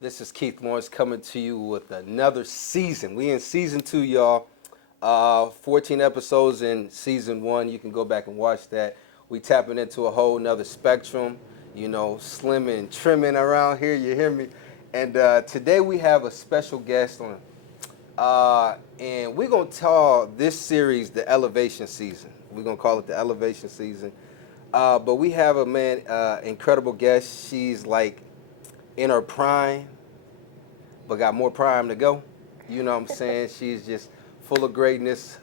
This is Keith Morris coming to you with another season. We in season 2, y'all. 14 episodes in season 1. You can go back and watch that. We tapping into a whole nother spectrum. Slimming and trimming around here. You hear me? And today we have a special guest on. And we're gonna call this series the Elevation Season. We're gonna call it the Elevation Season. But we have a incredible guest. She's like in her prime, but got more prime to go. You know what I'm saying? She's just full of greatness.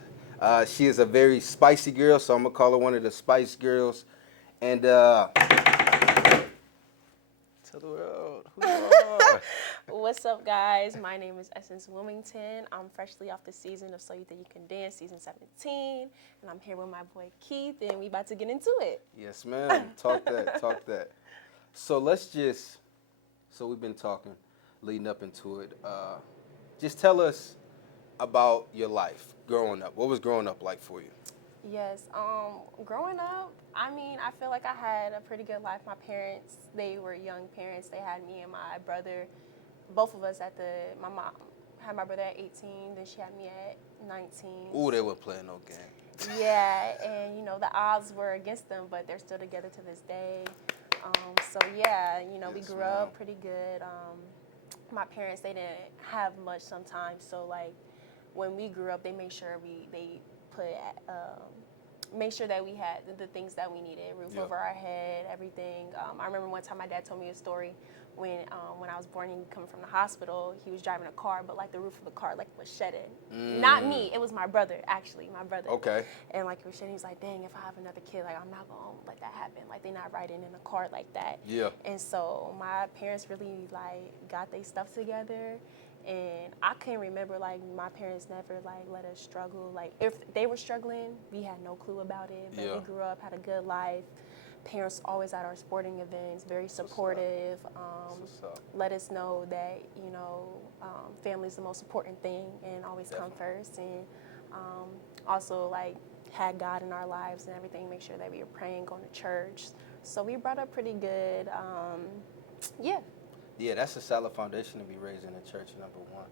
She is a very spicy girl, so I'm gonna call her one of the Spice Girls. And tell the world who you are. What's up, guys? My name is Essence Wilmington. I'm freshly off the season of So You Think You Can Dance, season 17, and I'm here with my boy Keith, and we about to get into it. Yes, ma'am. Talk that. So so we've been talking, leading up into it. Just tell us about your life growing up. What was growing up like for you? Yes, growing up, I feel like I had a pretty good life. My parents, they were young parents. They had me and my brother, both of us my mom had my brother at 18, then she had me at 19. Ooh, they weren't playing no game. Yeah, and the odds were against them, but they're still together to this day. We Yes, grew ma'am. up pretty good. My parents, they didn't have much sometimes, so like when we grew up, they made sure make sure that we had the things that we needed, roof over our head, everything. I remember one time my dad told me a story when I was born and coming from the hospital. He was driving a car, but like the roof of the car like was shedding. Not me, it was my brother, actually, my brother. Okay. And like it was shedding, he was like, dang, if I have another kid, like I'm not gonna let that happen. Like they're not riding in a car like that. Yeah. And so my parents really like got their stuff together. And I can remember, like, my parents never, like, let us struggle. Like, if they were struggling, we had no clue about it. But we grew up, had a good life. Parents always at our sporting events, very supportive. Let us know that, family's the most important thing and always come first. And also, like, had God in our lives and everything, make sure that we were praying, going to church. So we brought up pretty good, yeah. Yeah, that's a solid foundation to be raised in the church, number one.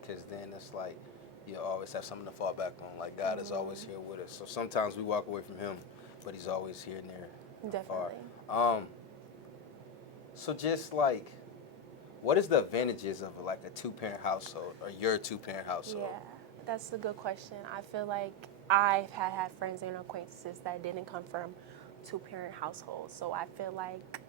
Because then it's like you always have something to fall back on. Like God is always here with us. So sometimes we walk away from Him, but He's always here and there. Definitely. So just like, what is the advantages of like a two-parent household or your two-parent household? Yeah, that's a good question. I feel like I've had friends and acquaintances that didn't come from two-parent households. So I feel like,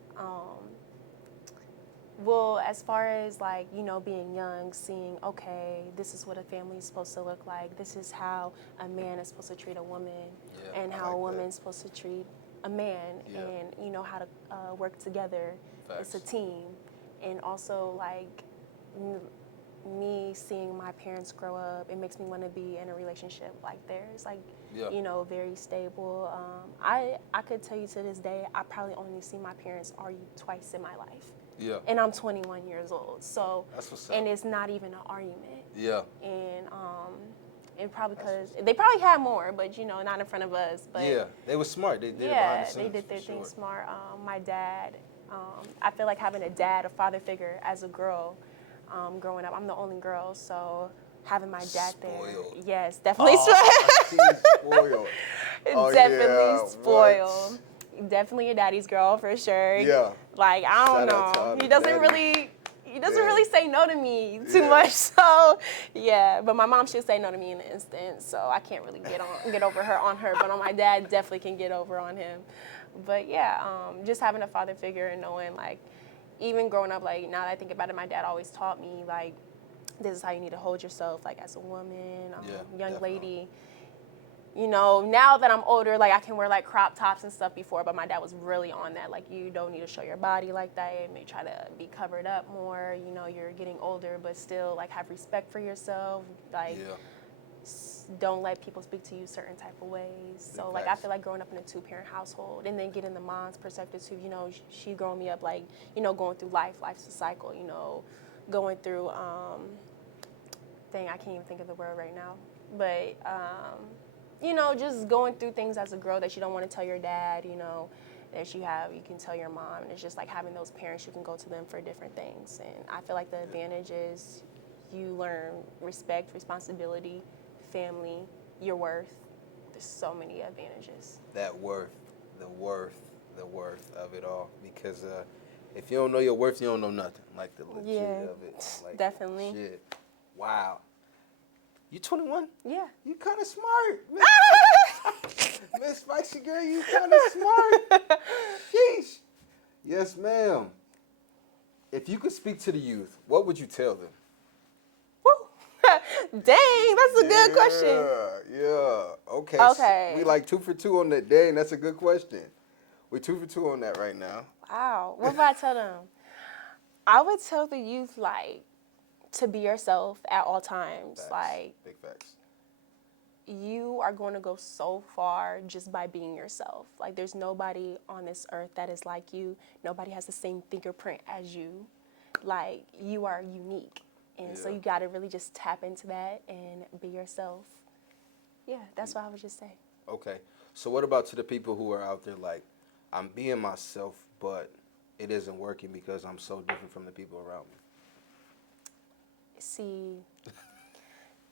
well, as far as like, being young, seeing, okay, this is what a family is supposed to look like. This is how a man is supposed to treat a woman and how a woman is supposed to treat a man and, how to work together. Facts. It's a team. And also like me seeing my parents grow up, it makes me want to be in a relationship like theirs, like, very stable. I could tell you to this day, I probably only see my parents argue twice in my life. Yeah. And I'm 21 years old, so That's what's up. and it's not even an argument. Yeah. And probably because they probably had more, but not in front of us. But yeah, they were smart. They did it behind the scenes. they did their thing smart. My dad, I feel like having a father figure as a girl, growing up. I'm the only girl, so having my dad Spoiled. there, yes, definitely Spoiled. definitely spoiled. Definitely a daddy's girl for sure. Yeah. Like I don't Shout out know. to He doesn't daddy. really say no to me too much. So yeah, but my mom should say no to me in an instant. So I can't really get over her on her, but on my dad definitely can get over on him. But yeah, just having a father figure and knowing like, even growing up, like now that I think about it, my dad always taught me like, this is how you need to hold yourself, like as a woman, young definitely. lady. Now that I'm older, like I can wear like crop tops and stuff before, but my dad was really on that. Like you don't need to show your body like that. You may try to be covered up more. You're getting older, but still like have respect for yourself. Like don't let people speak to you certain type of ways. So like I feel like growing up in a two-parent household and then getting the mom's perspective too. She growing me up like going through life's a cycle. Going through I can't even think of the word right now, but. Just going through things as a girl that you don't want to tell your dad, that you can tell your mom. And it's just like having those parents, you can go to them for different things. And I feel like the advantage is you learn respect, responsibility, family, your worth. There's so many advantages. That the worth of it all. Because if you don't know your worth, you don't know nothing. Like the legit of it. Like, definitely. Shit. Wow. You 21? Yeah. You kind of smart. Miss Spicy Girl, you kind of smart. Sheesh. Yes, ma'am. If you could speak to the youth, what would you tell them? Woo. Dang, that's a good question. Yeah. Okay. Okay. We like 2 for 2 on that. Dang, that's a good question. We're 2 for 2 on that right now. Wow. What would I tell them? I would tell the youth, like, to be yourself at all times. Facts. Like, big facts. You are going to go so far just by being yourself. Like, there's nobody on this earth that is like you. Nobody has the same fingerprint as you. Like, you are unique. And so you got to really just tap into that and be yourself. Yeah, that's what I would just say. Okay. So what about to the people who are out there like, I'm being myself, but it isn't working because I'm so different from the people around me? See,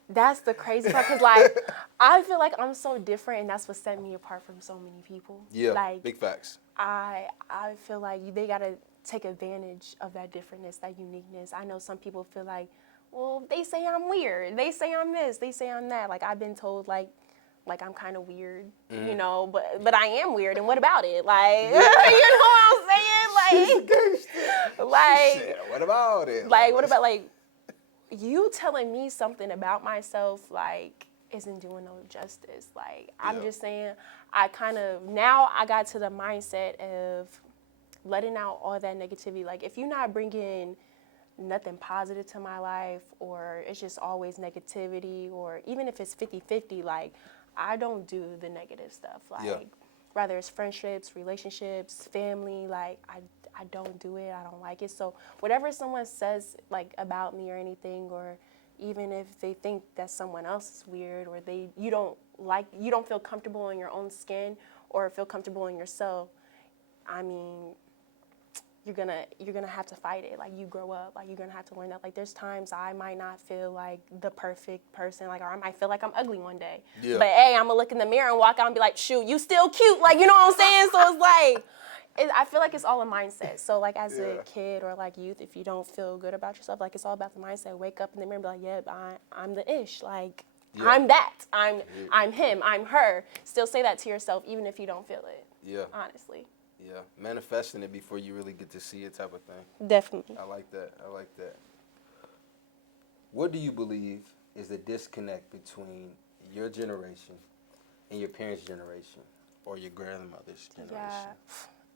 that's the crazy part, because, like, I feel like I'm so different, and that's what set me apart from so many people. Yeah, like, big facts. I feel like they got to take advantage of that differentness, that uniqueness. I know some people feel like, well, they say I'm weird. They say I'm this. They say I'm that. Like, I've been told, like I'm kind of weird, you know, but I am weird, and what about it? Like, you know what I'm saying? Like, what about it? Like, what about, like, you telling me something about myself, like, isn't doing no justice. Like, I'm just saying, now I got to the mindset of letting out all that negativity. Like, if you're not bringing nothing positive to my life, or it's just always negativity, or even if it's 50-50, like, I don't do the negative stuff. Like, whether it's friendships, relationships, family, like, I don't do it. I don't like it. So whatever someone says, like, about me or anything, or even if they think that someone else is weird, or you don't feel comfortable in your own skin or feel comfortable in yourself, I mean, you're gonna have to fight it. Like, you grow up, like, you're gonna have to learn that. Like, there's times I might not feel like the perfect person, like, or I might feel like I'm ugly one day. Yeah. But hey, I'm gonna look in the mirror and walk out and be like, shoot, you still cute. Like, you know what I'm saying? So it's like, I feel like it's all a mindset. So, like, as a kid or, like, youth, if you don't feel good about yourself, like, it's all about the mindset. Wake up in the mirror and be like, I'm the ish. Like, I'm that. I'm him. I'm her. Still say that to yourself, even if you don't feel it. Yeah. Honestly. Yeah. Manifesting it before you really get to see it, type of thing. Definitely. I like that. What do you believe is the disconnect between your generation and your parents' generation, or your grandmother's generation? Yeah.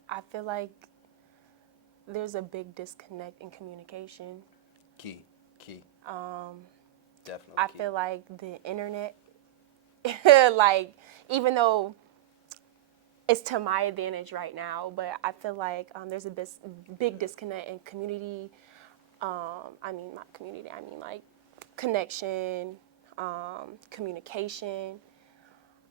I feel like there's a big disconnect in communication. Key. Definitely. I feel like the internet, like, even though it's to my advantage right now, but I feel like there's a big disconnect in community. I mean, not community, I mean, like, connection, communication,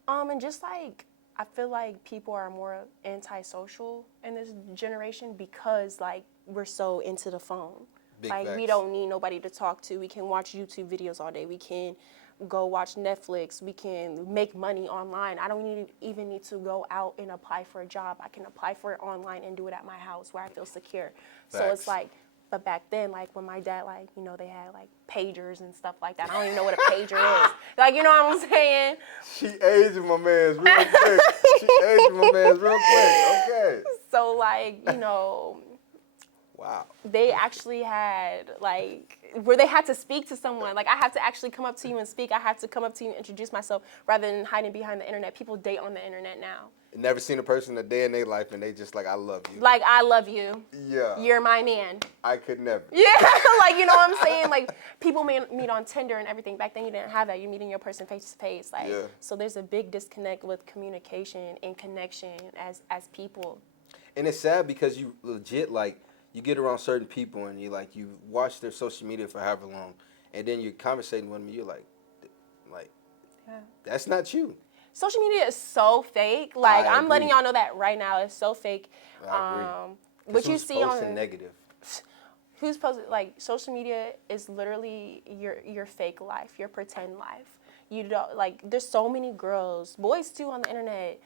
and just, like, I feel like people are more antisocial in this generation because, like, we're so into the phone. Big like, facts. We don't need nobody to talk to. We can watch YouTube videos all day. We can go watch Netflix. We can make money online. I don't even need to go out and apply for a job. I can apply for it online and do it at my house where I feel secure. Facts. So it's like, but back then, like, when my dad, like, you know, they had, like, pagers and stuff like that. I don't even know what a pager is. Like, you know what I'm saying? She aging my man's real quick. Okay. So, like, you know, wow. They actually had, like, where they had to speak to someone. Like, I have to actually come up to you and speak. I have to come up to you and introduce myself rather than hiding behind the internet. People date on the internet now. Never seen a person a day in their life and they just like, I love you. Like, I love you. Yeah. You're my man. I could never. Yeah, like, you know what I'm saying? Like, people meet on Tinder and everything. Back then, you didn't have that. You're meeting your person face to face. Like, so there's a big disconnect with communication and connection as people. And it's sad because you legit, like, you get around certain people and you watch their social media for however long, and then you're conversating with them, and you're like, that's not you. social media is so fake. Like, I'm letting agree. y'all know that right now. It's so fake. I agree. What you Who's see posting on negative? who's posting, like, social media is literally your fake life, your pretend life. You don't, like, there's so many girls, boys too, on the internet,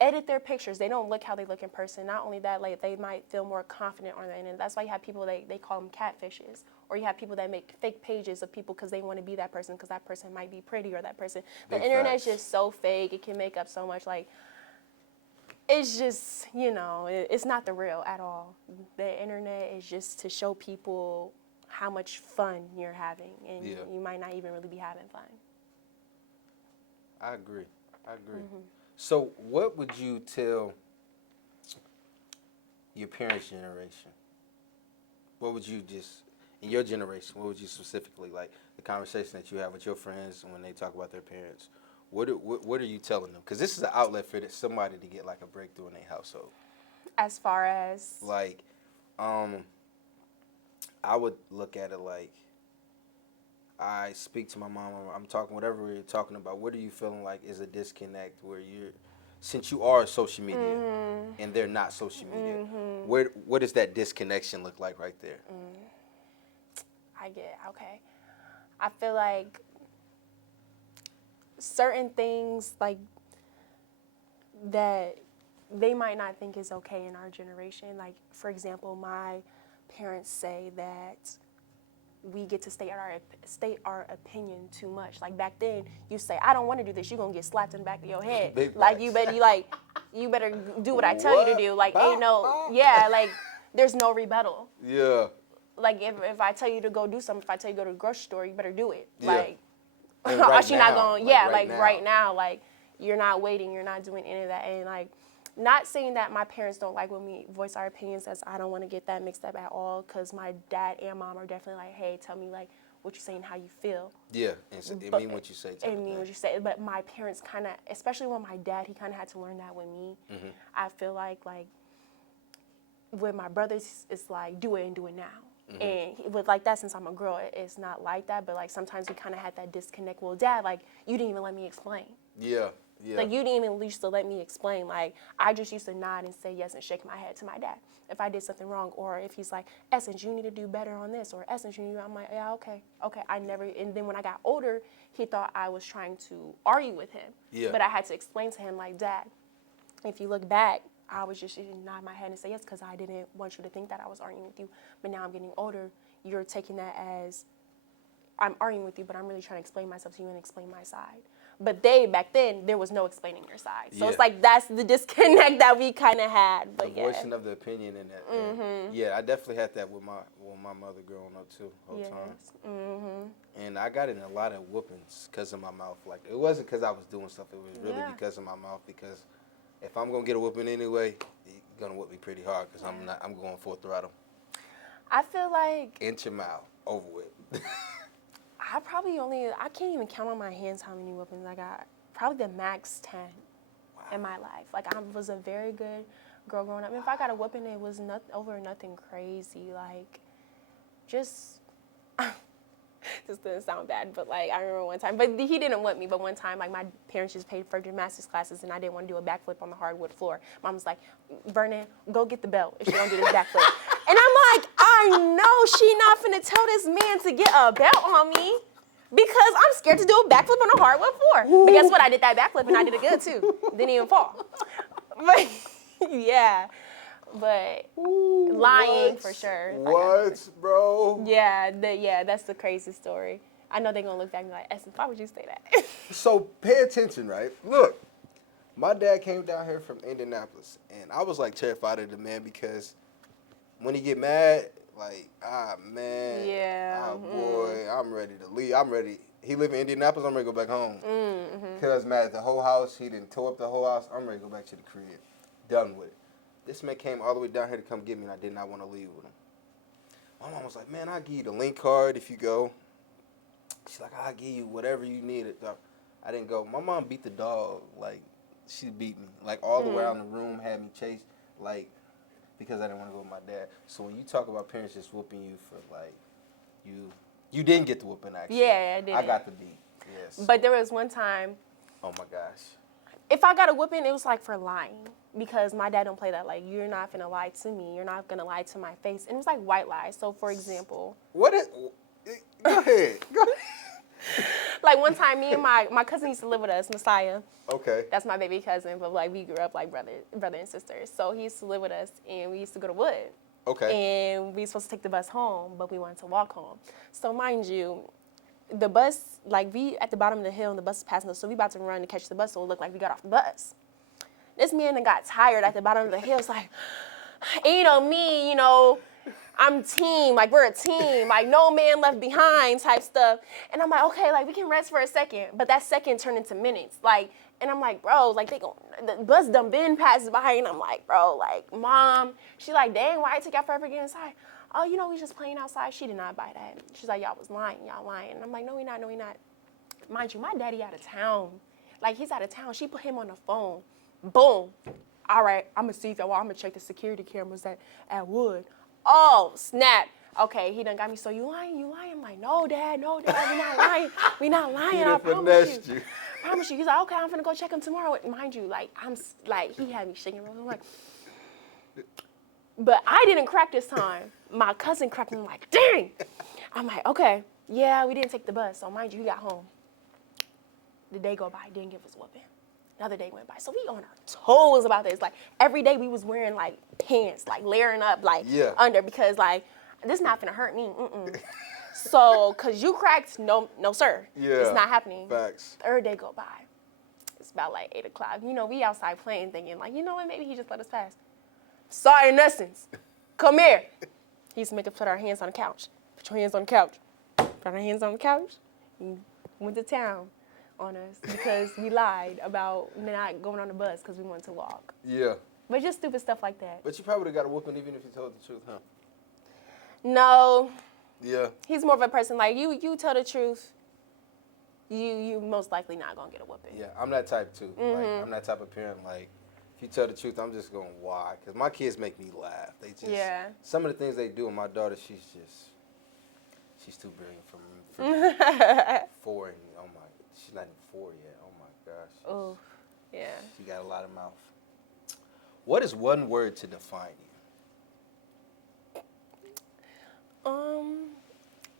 edit their pictures. They don't look how they look in person. Not only that, like, they might feel more confident on the internet. That's why you have people, they call them catfishes. Or you have people that make fake pages of people because they want to be that person because that person might be pretty, or that person. The Big internet facts. is just so fake. It can make up so much, like, it's just, it's not the real at all. The internet is just to show people how much fun you're having, and Yeah. you might not even really be having fun. I agree. So, what would you tell your parents' generation? What would you in your generation, what would you specifically, like, the conversation that you have with your friends when they talk about their parents? What are you telling them? Because this is an outlet for somebody to get, like, a breakthrough in their household. As far as? Like, I would look at it like, I speak to my mom, I'm talking whatever we're talking about. What are you feeling like is a disconnect where since you are social media and they're not social media, what does that disconnection look like right there? Okay. I feel like certain things, like, that they might not think is okay in our generation. Like, for example, my parents say that we get to state our opinion too much. Like, back then, you say, I don't want to do this, you're going to get slapped in the back of your head. Big Like, facts. you better do what I tell you to do. Like, ain't no, like, there's no rebuttal. Yeah. Like, if I tell you to go do something, if I tell you to go to the grocery store, you better do it. Yeah. Like, And right she now, not going, like, right now, like, you're not waiting, you're not doing any of that. And, like, not saying that my parents don't like when we voice our opinions, as I don't want to get that mixed up at all, because my dad and mom are definitely like, hey, tell me, like, what you're saying, how you feel. Yeah, and mean what you say. And mean what you say. But my parents kind of, especially when my dad, he kind of had to learn that with me. I feel like, with my brothers, it's like, do it and do it now. And with, like, that, since I'm a girl, it's not like that. But, like, sometimes we kind of had that disconnect. Well, Dad, like, you didn't even let me explain. Yeah. Like, you didn't even used to let me explain. Like, I just used to nod and say yes and shake my head to my dad if I did something wrong. Or if he's like, Essence, you need to do better on this. Or Essence, I'm like, yeah, okay. I never, and then when I got older, he thought I was trying to argue with him. Yeah. But I had to explain to him, like, Dad, if you look back, I was just nod my head and say yes because I didn't want you to think that I was arguing with you. But now I'm getting older. You're taking that as I'm arguing with you, but I'm really trying to explain myself to you and explain my side. But back then, there was no explaining your side. So it's like, that's the disconnect that we kind of had. But the voicing of the opinion in that. And yeah, I definitely had that with my mother growing up too, whole time. And I got in a lot of whoopings because of my mouth. Like, it wasn't because I was doing stuff. It was really because of my mouth. Because if I'm gonna get a whooping anyway, you're gonna whoop me pretty hard because I'm going full throttle. I feel like Inch your mouth over with. I can't even count on my hands how many whoopings I got. Probably the max 10 in my life. Like, I was a very good girl growing up. And if I got a whooping, it was nothing crazy. Like, just, this doesn't sound bad, but, like, I remember one time, but he didn't whip me, but one time, like, my parents just paid for gymnastics classes, and I didn't want to do a backflip on the hardwood floor. Mom was like, Vernon, go get the belt if you don't do this backflip. And I'm like, I know she not finna tell this man to get a belt on me because I'm scared to do a backflip on a hardwood floor. But guess what? I did that backflip and I did it good too. Didn't even fall. But yeah, but lying for sure. What, bro? Yeah, that's the crazy story. I know they're gonna look back and be like, Essence, why would you say that? So pay attention, right? Look, my dad came down here from Indianapolis, and I was like terrified of the man because when he get mad, like, man, boy, I'm ready to leave. I'm ready. He live in Indianapolis. I'm ready to go back home. Cause mad at the whole house. He didn't tore up the whole house. I'm ready to go back to the crib. Done with it. This man came all the way down here to come get me, and I did not want to leave with him. My mom was like, man, I'll give you the link card if you go. She's like, I'll give you whatever you need. I didn't go. My mom beat the dog. Like, she beat me. Like, all around the room, had me chased. Like, because I didn't want to go with my dad. So when you talk about parents just whooping you for, like, you didn't get the whooping, actually. Yeah, I did. I got the beat, yes. But there was one time. Oh, my gosh. if I got a whooping, it was like for lying. Because my dad don't play that. Like, you're not gonna lie to me. You're not gonna lie to my face. And it was like white lies. So, for example, What is? Go ahead. Go ahead. like one time, me and my cousin used to live with us, Messiah. Okay. That's my baby cousin, but like we grew up like brother and sisters. So he used to live with us, and we used to go to Wood. Okay. And we were supposed to take the bus home, but we wanted to walk home. So mind you, the bus, like we at the bottom of the hill, and the bus is passing us, so we about to run to catch the bus, so it looked like we got off the bus. This man then got tired at the bottom of the hill. It's like, and you know me, you know, I'm team, like we're a team, like no man left behind type stuff. And I'm like, okay, like we can rest for a second, but that second turned into minutes, like. And I'm like, bro, like the bus done been passed by, and I'm like, bro, like mom, she like, dang, why it took y'all forever to get inside? Oh, you know, we just playing outside. She did not buy that. She's like, y'all was lying, y'all lying. And I'm like, no, we not. Mind you, my daddy out of town. Like, he's out of town. She put him on the phone. Boom. All right, I'm going to see if y'all, I'm going to check the security cameras at Wood. Oh, snap. Okay, he done got me, so you lying? I'm like, no, Dad, we not lying. We not lying, I promise you. I promise you. He's like, okay, I'm going to go check him tomorrow. Mind you, like, he had me shaking. I'm like, but I didn't crack this time. My cousin cracked me. I'm like, dang. I'm like, okay, yeah, we didn't take the bus. So mind you, he got home. The day go by, didn't give us a whooping. Another day went by. So we on our toes about this. Like, every day we was wearing, like, pants, like, layering up, like, under. Because, like, this not finna hurt me. So, because you cracked, no, sir. Yeah. It's not happening. Facts. Third day go by. It's about, like, 8 o'clock. You know, we outside playing, thinking, like, you know what, maybe he just let us pass. Sorry, in essence. Come here. He used to make us put our hands on the couch. Put your hands on the couch. Put our hands on the couch. And went to town on us because we lied about not going on the bus because we wanted to walk. Yeah. But just stupid stuff like that. But you probably would have got a whooping even if you told the truth, huh? No. Yeah. He's more of a person like you tell the truth, you most likely not gonna get a whooping. Yeah, I'm that type too. Like, I'm that type of parent. Like, if you tell the truth, I'm just going, why? Because my kids make me laugh. They just, some of the things they do, and my daughter, she's too brilliant for 4 and, oh my, she's not even 4 yet. Oh my gosh. Oh, yeah. She got a lot of mouth. What is one word to define you?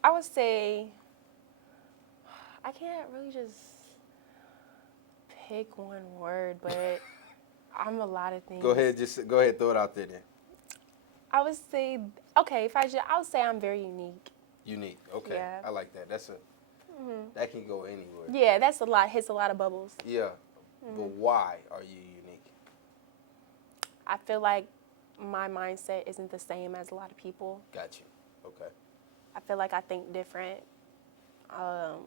I would say, I can't really just pick one word, but I'm a lot of things. Go ahead, throw it out there then. I would say, okay, I would say I'm very unique. Unique, okay. Yeah. I like that. That can go anywhere. Yeah, that's a lot, hits a lot of bubbles. Yeah, but why are you unique? I feel like my mindset isn't the same as a lot of people. Got you, okay. I feel like I think different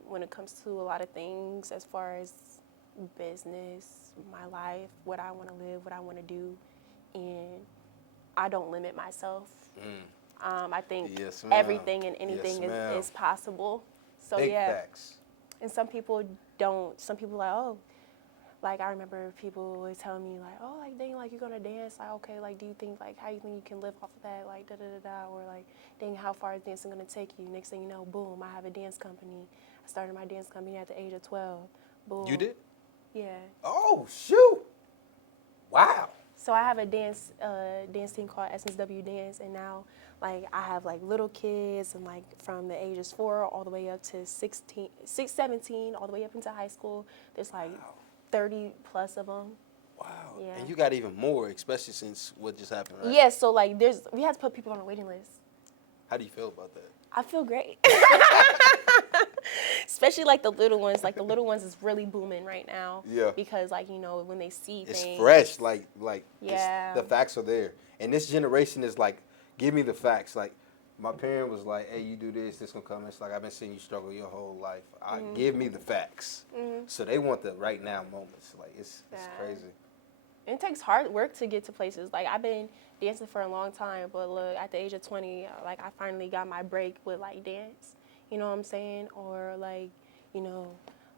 when it comes to a lot of things as far as business, my life, what I want to live, what I want to do, and I don't limit myself. I think everything and anything is possible. So Big facts. And some people don't. Some people like, oh, like I remember people always telling me like, oh, like dang, like you're gonna dance, like okay, like do you think like how you think you can live off of that, like da da da da, or like dang, how far is dancing gonna take you? Next thing you know, boom, I have a dance company. I started my dance company at the age of 12. Boom. You did? Yeah. Oh shoot! Wow. So I have a dance team called SSW Dance, and now like I have like little kids and like from the ages 4 all the way up to 17, all the way up into high school. There's like 30 plus of them. Wow. Yeah. And you got even more, especially since what just happened, right? Yeah, so like we had to put people on a waiting list. How do you feel about that? I feel great. Especially like the little ones. Like the little ones is really booming right now. Yeah. Because like, you know, when they see it's things. Fresh, like yeah. the facts are there. And this generation is like, give me the facts. Like my parent was like, hey, you do this gonna come. It's like I've been seeing you struggle your whole life. Give me the facts. So they want the right now moments. Like it's crazy. It takes hard work to get to places. Like I've been dancing for a long time, but look, at the age of 20, like I finally got my break with like dance. You know what I'm saying? Or like, you know,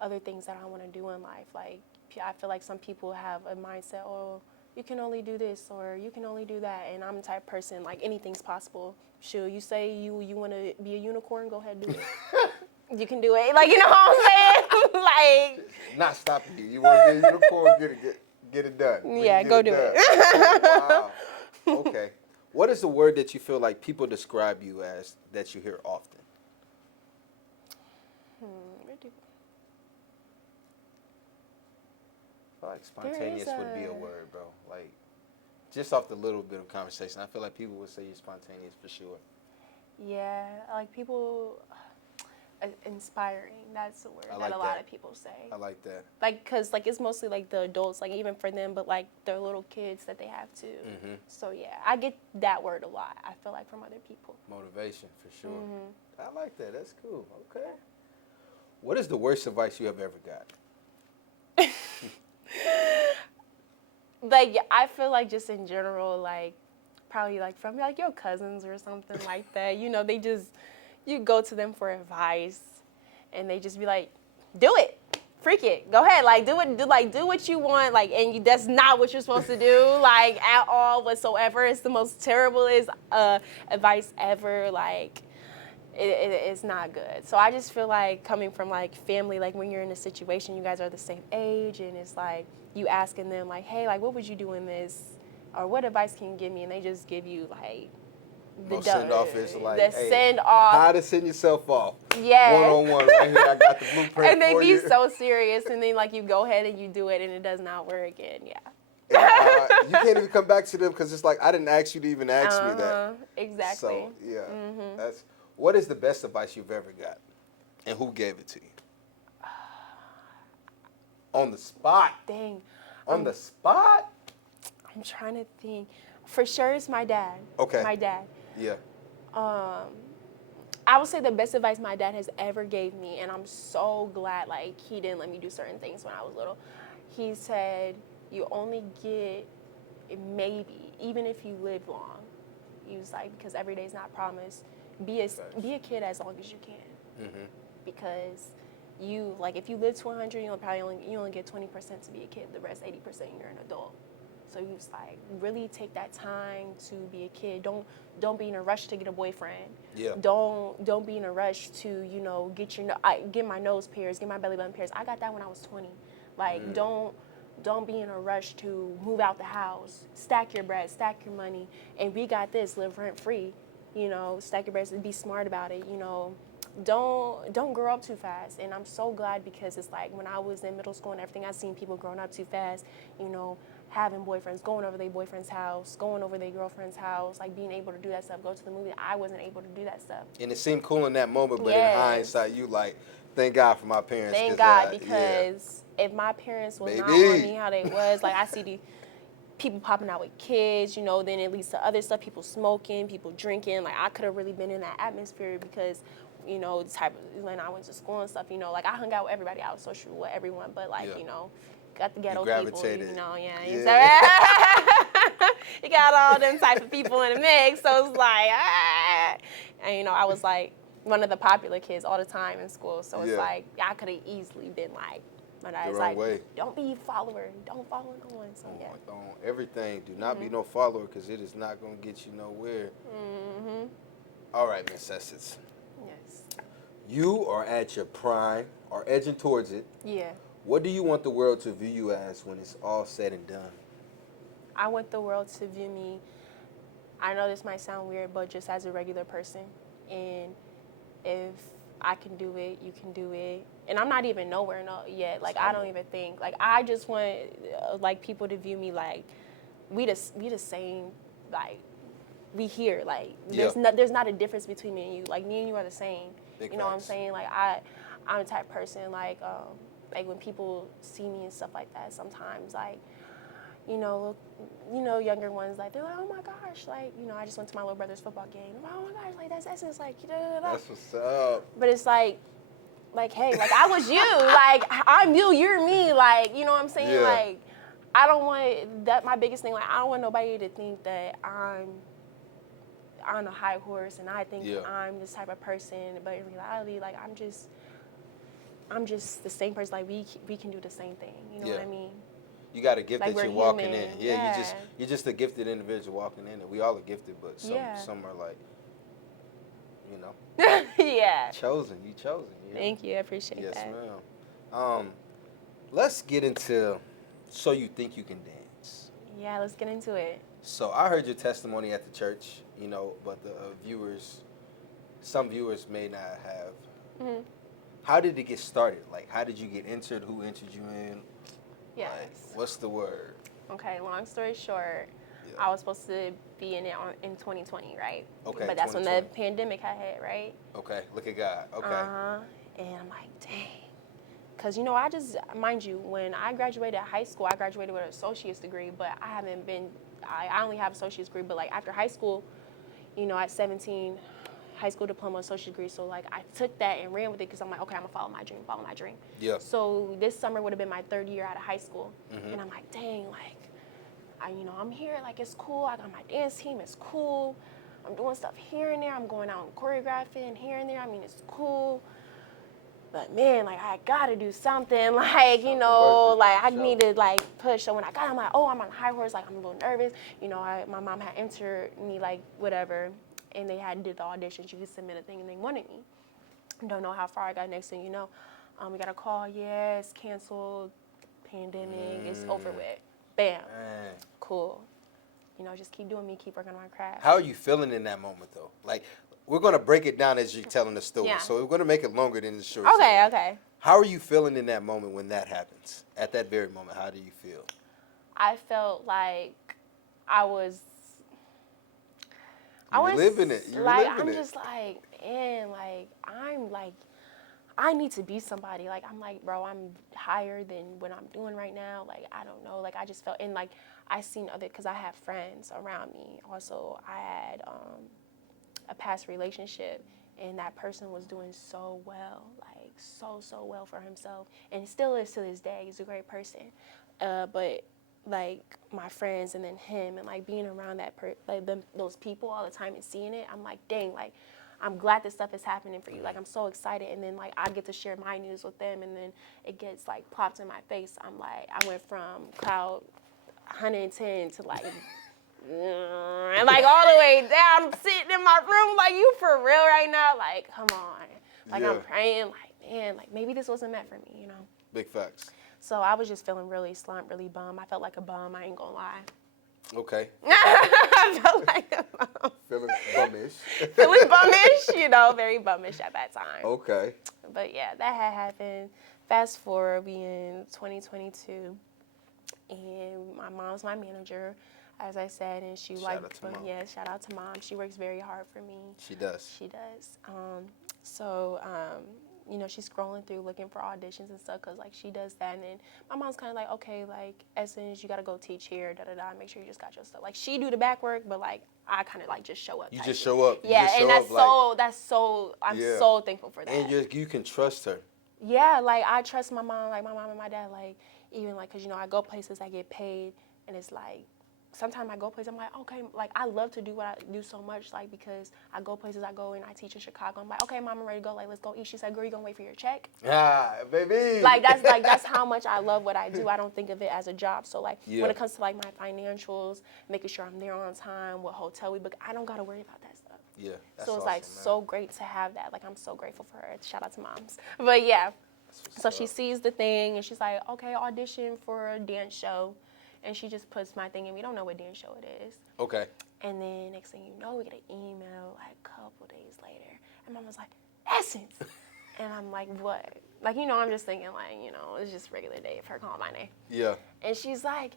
other things that I want to do in life. Like I feel like some people have a mindset, oh, you can only do this or you can only do that. And I'm the type of person, like anything's possible. Sure, you say you want to be a unicorn, go ahead and do it. You can do it. Like, you know what I'm saying? Like, Not stopping you. You want to get a unicorn, get it done. yeah, go do it. Wow. Okay. What is the word that you feel like people describe you as that you hear often? I feel like spontaneous would be a word, bro. Like, just off the little bit of conversation, I feel like people would say you're spontaneous for sure. Yeah, like people, inspiring. That's the word like that a lot that. of people say. I like that. Like, cause like it's mostly like the adults, like even for them, but like their little kids that they have too. Mm-hmm. So yeah, I get that word a lot. I feel like from other people. Motivation for sure. Mm-hmm. I like that. That's cool. Okay. What is the worst advice you have ever got? Like I feel like just in general, like probably like from like your cousins or something like that. You know, they just you go to them for advice, and they just be like, "Do it, freak it, go ahead, like do it, do what you want, like, and that's not what you're supposed to do, like at all whatsoever. It's the most terriblest advice ever, like." It's not good. So I just feel like coming from like family, like when you're in a situation, you guys are the same age, and it's like you asking them like, hey, like what would you do in this, or what advice can you give me, and they just give you like the send off is like, the hey, send off. how to send yourself off. Yeah. One-on-one right here. I got the blueprint And they for be you. so serious, and then like you go ahead and you do it, and it does not work, and yeah. And, you can't even come back to them because it's like I didn't ask you to even ask me that. Exactly. So yeah, that's. What is the best advice you've ever got, and who gave it to you? On the spot. Dang. On the spot. I'm trying to think. For sure, it's my dad. Okay. My dad. Yeah. I would say the best advice my dad has ever gave me, and I'm so glad like he didn't let me do certain things when I was little. He said, "You only get maybe, even if you live long." He was like, because every day's not promised. Be a kid as long as you can, because you like if you live to 100, you only get 20% to be a kid. The rest 80% you're an adult. So you just like really take that time to be a kid. Don't be in a rush to get a boyfriend. Yeah. Don't be in a rush to get my nose pierced, get my belly button pierced. I got that when I was 20. Like don't be in a rush to move out the house. Stack your bread, stack your money, and we got this. Live rent free. Stack your bread and be smart about it. Don't grow up too fast. And I'm so glad because it's like when I was in middle school and everything, I seen people growing up too fast. Having boyfriends, going over their boyfriend's house, going over their girlfriend's house, like being able to do that stuff, go to the movie. I wasn't able to do that stuff. And it seemed cool in that moment, but Yes. in hindsight, you like, thank God for my parents. Thank God, because if my parents was not on me how they was, like I see the people popping out with kids, then it leads to other stuff, people smoking, people drinking. Like I could have really been in that atmosphere because, the type of, when I went to school and stuff, like I hung out with everybody, I was social with everyone, but like, got the ghetto people, you got all them type of people in the mix, so it's like, and I was like one of the popular kids all the time in school, so it's like I could have easily been like, but I was like, way. Don't be a follower, don't follow no one, so yeah. On everything, do not be no follower because it is not going to get you nowhere. All right, Miss Essex. Yes. You are at your prime, or edging towards it. Yeah. What do you want the world to view you as when it's all said and done? I want the world to view me, I know this might sound weird, but just as a regular person. And if I can do it, you can do it. And I'm not even nowhere yet. Like, I don't even think. Like, I just want, like, people to view me like, we the same, like, we here. Like, there's not a difference between me and you. Like, me and you are the same. Big you know what I'm facts. saying? Like, I'm the type of person, like when people see me and stuff like that, sometimes, like, younger ones, like, they're like, oh my gosh, like, I just went to my little brother's football game. Oh my gosh, like, that's Essence, like, That's what's up. But it's like, hey, like, I was you, like, I'm you, you're me, like, you know what I'm saying? Yeah. Like, I don't want, that my biggest thing, like, I don't want nobody to think that I'm on a high horse and I think I'm this type of person, but in reality, like, I'm just the same person. Like, we can do the same thing. You know what I mean? You got a gift like that you're we're walking human. in. Yeah, you're just a gifted individual walking in, and we all are gifted, but some are like, you know. Yeah. Chosen. You chosen. Yeah. Thank you. I appreciate Yes, that. ma'am. Let's get into so you think you can dance. Yeah, let's get into it. So I heard your testimony at the church, but the some viewers may not have. Hmm. How did it get started? Like, how did you get entered? Who entered you in? Yes. Like, what's the word? Okay, long story short, Yeah. I was supposed to be in it in 2020, right? Okay, But that's when the 2020. pandemic had hit, right? Okay, look at God. Okay. Uh-huh. And I'm like, dang. Because, I just, mind you, when I graduated high school, I graduated with an associate's degree, but I only have an associate's degree, but like after high school, at 17, high school diploma, associate's degree, so like I took that and ran with it because I'm like, okay, I'm gonna follow my dream. Yeah. So this summer would have been my third year out of high school, Mhm. and I'm like, dang, like, I'm here, like it's cool, I got my dance team, it's cool, I'm doing stuff here and there, I'm going out and choreographing here and there, it's cool. But man, like I gotta do something, like, like I need to like push. So when I got, I'm like, oh, I'm on a high horse, like I'm a little nervous. My mom had entered me like whatever, and they had did the auditions. You could submit a thing, and they wanted me. Don't know how far I got. Next thing you know, we got a call. Yeah, it's canceled. Pandemic. It's over with. Bam. Man. Cool. Just keep doing me. Keep working on my craft. How are you feeling in that moment, though? Like, we're going to break it down as you're telling the story. Yeah. So we're going to make it longer than the short Okay. story. Okay. How are you feeling in that moment when that happens? At that very moment, how do you feel? I felt like I was. You're living it. You're living I'm it. just like, man, like, I'm like, I need to be somebody. Like, I'm like, bro, I'm higher than what I'm doing right now. Like, I don't know. Like, I just felt, and like, I seen other, because I have friends around me. Also, I had a past relationship, and that person was doing so well, like, so well for himself. And still is to this day. He's a great person. But like my friends and then him and like being around those people all the time and seeing it, I'm like, dang, like I'm glad this stuff is happening for you. Like I'm so excited, and then like I get to share my news with them, and then it gets like plopped in my face. I'm like, I went from cloud 110 to like and like all the way down. I'm sitting in my room like, you for real right now? Like, come on. Like, Yeah. I'm praying like, man, like maybe this wasn't meant for me, Big facts. So I was just feeling really slumped, really bummed. I felt like a bum, I ain't gonna lie. Okay. I felt like a bum. Feeling bummish. Feeling bummish, very bummish at that time. Okay. But yeah, that had happened. Fast forward, we in 2022, and my mom's my manager, as I said, and she Shout out to Mom. yeah, shout out to Mom. She works very hard for me. She does. She does. She's scrolling through looking for auditions and stuff, because like she does that, and then my mom's kind of like, okay, like Essence, you gotta go teach here, make sure you just got your stuff. Like she do the back work, but like I kind of like just show up. You just show up. Yeah, just and show up, I'm so thankful for that. And you can trust her. Yeah, like I trust my mom, like my mom and my dad, like even like, cause I go places, I get paid, and it's like, sometimes I go places, I'm like, okay, like I love to do what I do so much, like because I go places, I go and I teach in Chicago. I'm like, okay, Mom, I'm ready to go. Like, let's go eat. She said, girl, you gonna wait for your check? Ah, baby. That's how much I love what I do. I don't think of it as a job. So like when it comes to like my financials, making sure I'm there on time, what hotel we book, I don't gotta worry about that stuff. Yeah. So it's awesome, like man. so great to have that. Like I'm so grateful for her. Shout out to moms. But yeah. So she sees the thing and she's like, okay, audition for a dance show. And she just puts my thing in. We don't know what dance show it is. Okay. And then next thing you know, we get an email like a couple days later. And Mom was like, Essence. And I'm like, what? Like, I'm just thinking like, it's just a regular day of her calling my name. Yeah. And she's like,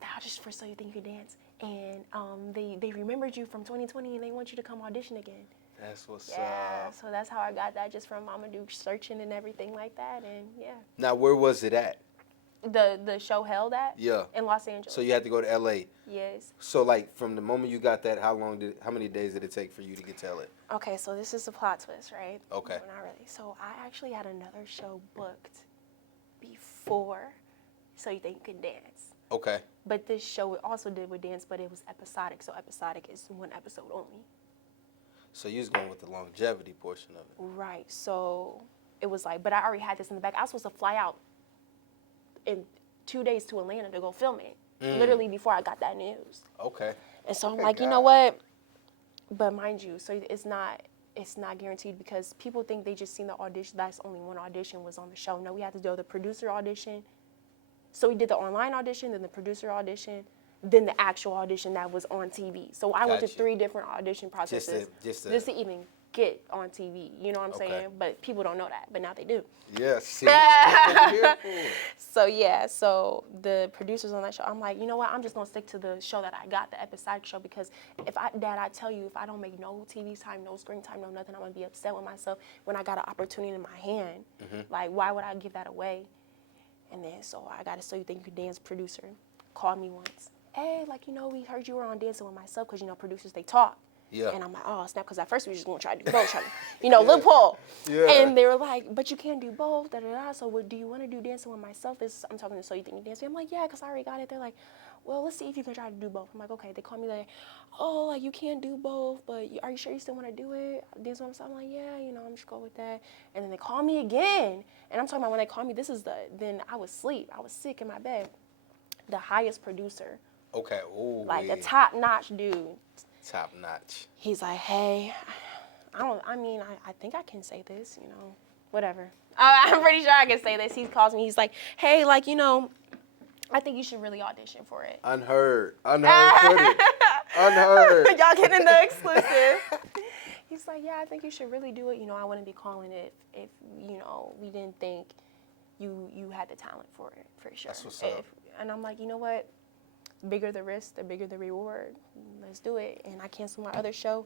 I just for so you think you can dance. And they remembered you from 2020 and they want you to come audition again. That's what's up. Yeah, so that's how I got that, just from Mama Duke searching and everything like that, and yeah. Now, where was it at? The show held at? Yeah. In Los Angeles. So you had to go to LA? Yes. So like from the moment you got that, how many days did it take for you to get to LA? Okay, so this is the plot twist, right? Okay. No, not really. So I actually had another show booked before So You Think You Can Dance. Okay. But this show also did with dance, but it was episodic. So episodic is one episode only. So you was going with the longevity portion of it. Right. So it was like, but I already had this in the back. I was supposed to fly out in 2 days to Atlanta to go film it, literally before I got that news. Okay. And so I'm like, you know what? But mind you, so it's not it's not guaranteed because people think they just seen the audition. That's only one audition was on the show. No, we had to do the producer audition. So we did the online audition, then the producer audition, then the actual audition that was on TV. So I went to Gotcha. 3 different audition processes just to even get on TV. You know what I'm saying? But people don't know that, but now they do. Yeah, see, that's what we're here for. So yeah, so the producers on that show, I'm like, you know what? I'm just gonna stick to the show that I got, the episodic show, because I tell you, if I don't make no TV time, no screen time, no nothing, I'm gonna be upset with myself when I got an opportunity in my hand. Like, why would I give that away? And then so I got a So You Think You Can Dance producer called me once. Hey, like, you know, we heard you were on Dancing with Myself, because, you know, producers, they talk. Yeah. And I'm like, oh, snap, because at first we were just going to try to do both, you know, loophole. Yeah. And they were like, but you can't do both, da-da-da. So do you want to do Dancing with Myself? I'm talking to So You Think You Can Dance. I'm like, yeah, because I already got it. They're like, well, let's see if you can try to do both. I'm like, okay. They call me like, oh, like, you can't do both, but are you sure you still want to do it? Dancing with Myself? I'm like, yeah, you know, I'm just going with that. And then they call me again. And I'm talking about when they call me, then I was asleep. I was sick in my bed. The highest producer. Okay. Ooh. Like a top-notch dude. Top notch. He's like, hey, I think I can say this, you know, whatever. I'm pretty sure I can say this. He calls me, he's like, hey, like, you know, I think you should really audition for it. Unheard footage. Unheard. Y'all getting the exclusive. He's like, yeah, I think you should really do it. You know, I wouldn't be calling it if you know, we didn't think you had the talent for it, for sure. That's what's up. And I'm like, you know what? Bigger the risk, the bigger the reward. Let's do it. And I canceled my other show.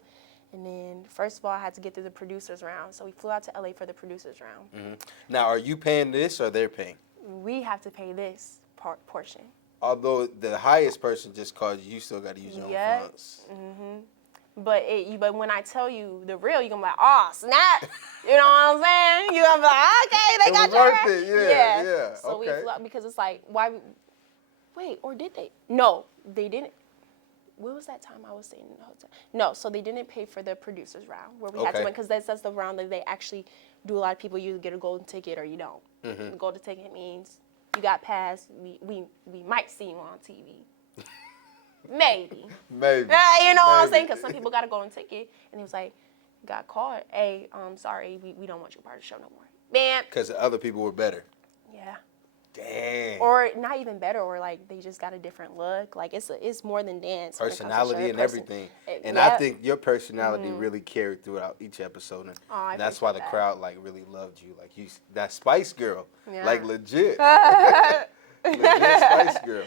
And then, first of all, I had to get through the producers round. So we flew out to LA for the producers round. Mm-hmm. Now, are you paying this or they're paying? We have to pay this portion. Although the highest person just calls you still got to use your own funds. Mm-hmm. But when I tell you the real, you're going to be like, oh, snap. You know what I'm saying? You're going to be like, okay, they got your worth it. Yeah. So okay. we flew out because it's like, wait, or did they? No, they didn't. What was that time I was staying in the hotel? No, so they didn't pay for the producers round where we had to win, because that's the round that they actually do. A lot of people, you get a golden ticket or you don't. Mm-hmm. The golden ticket means you got passed. We might see you on TV. Maybe. You know what I'm saying? Because some people got a golden ticket, and he was like, got caught. Hey, sorry, we don't want you part of the show no more. Bam. Because other people were better. Yeah. Dang. Or not even better, or like they just got a different look. Like it's more than dance. Personality and everything. And I think your personality really carried throughout each episode. And that's why the crowd like really loved you. Like you, that Spice Girl. Yeah. Like legit. Legit Spice Girl.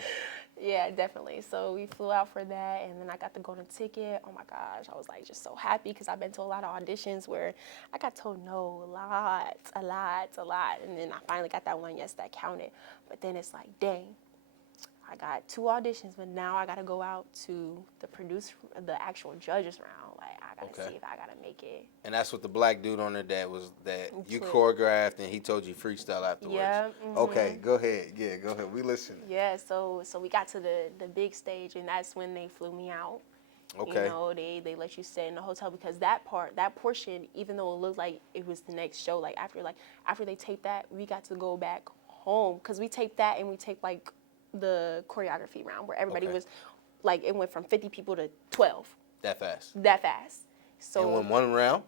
Yeah, definitely. So we flew out for that, and then I got the golden ticket. Oh my gosh, I was like just so happy because I've been to a lot of auditions where I got told no a lot, and then I finally got that one yes that counted. But then it's like, dang, I got 2 auditions, but now I got to go out to the actual judges round. Like I got to see if I got to make it. And that's what the black dude on there that you choreographed and he told you freestyle afterwards. Yeah. Mm-hmm. Okay, go ahead. Yeah, go ahead. We listen. Yeah, so we got to the big stage, and that's when they flew me out. Okay. You know, they let you stay in the hotel because that portion, even though it looked like it was the next show, after they taped that, we got to go back home because we taped that and we taped like the choreography round where everybody was like, it went from 50 people to 12. That fast. So and when one round?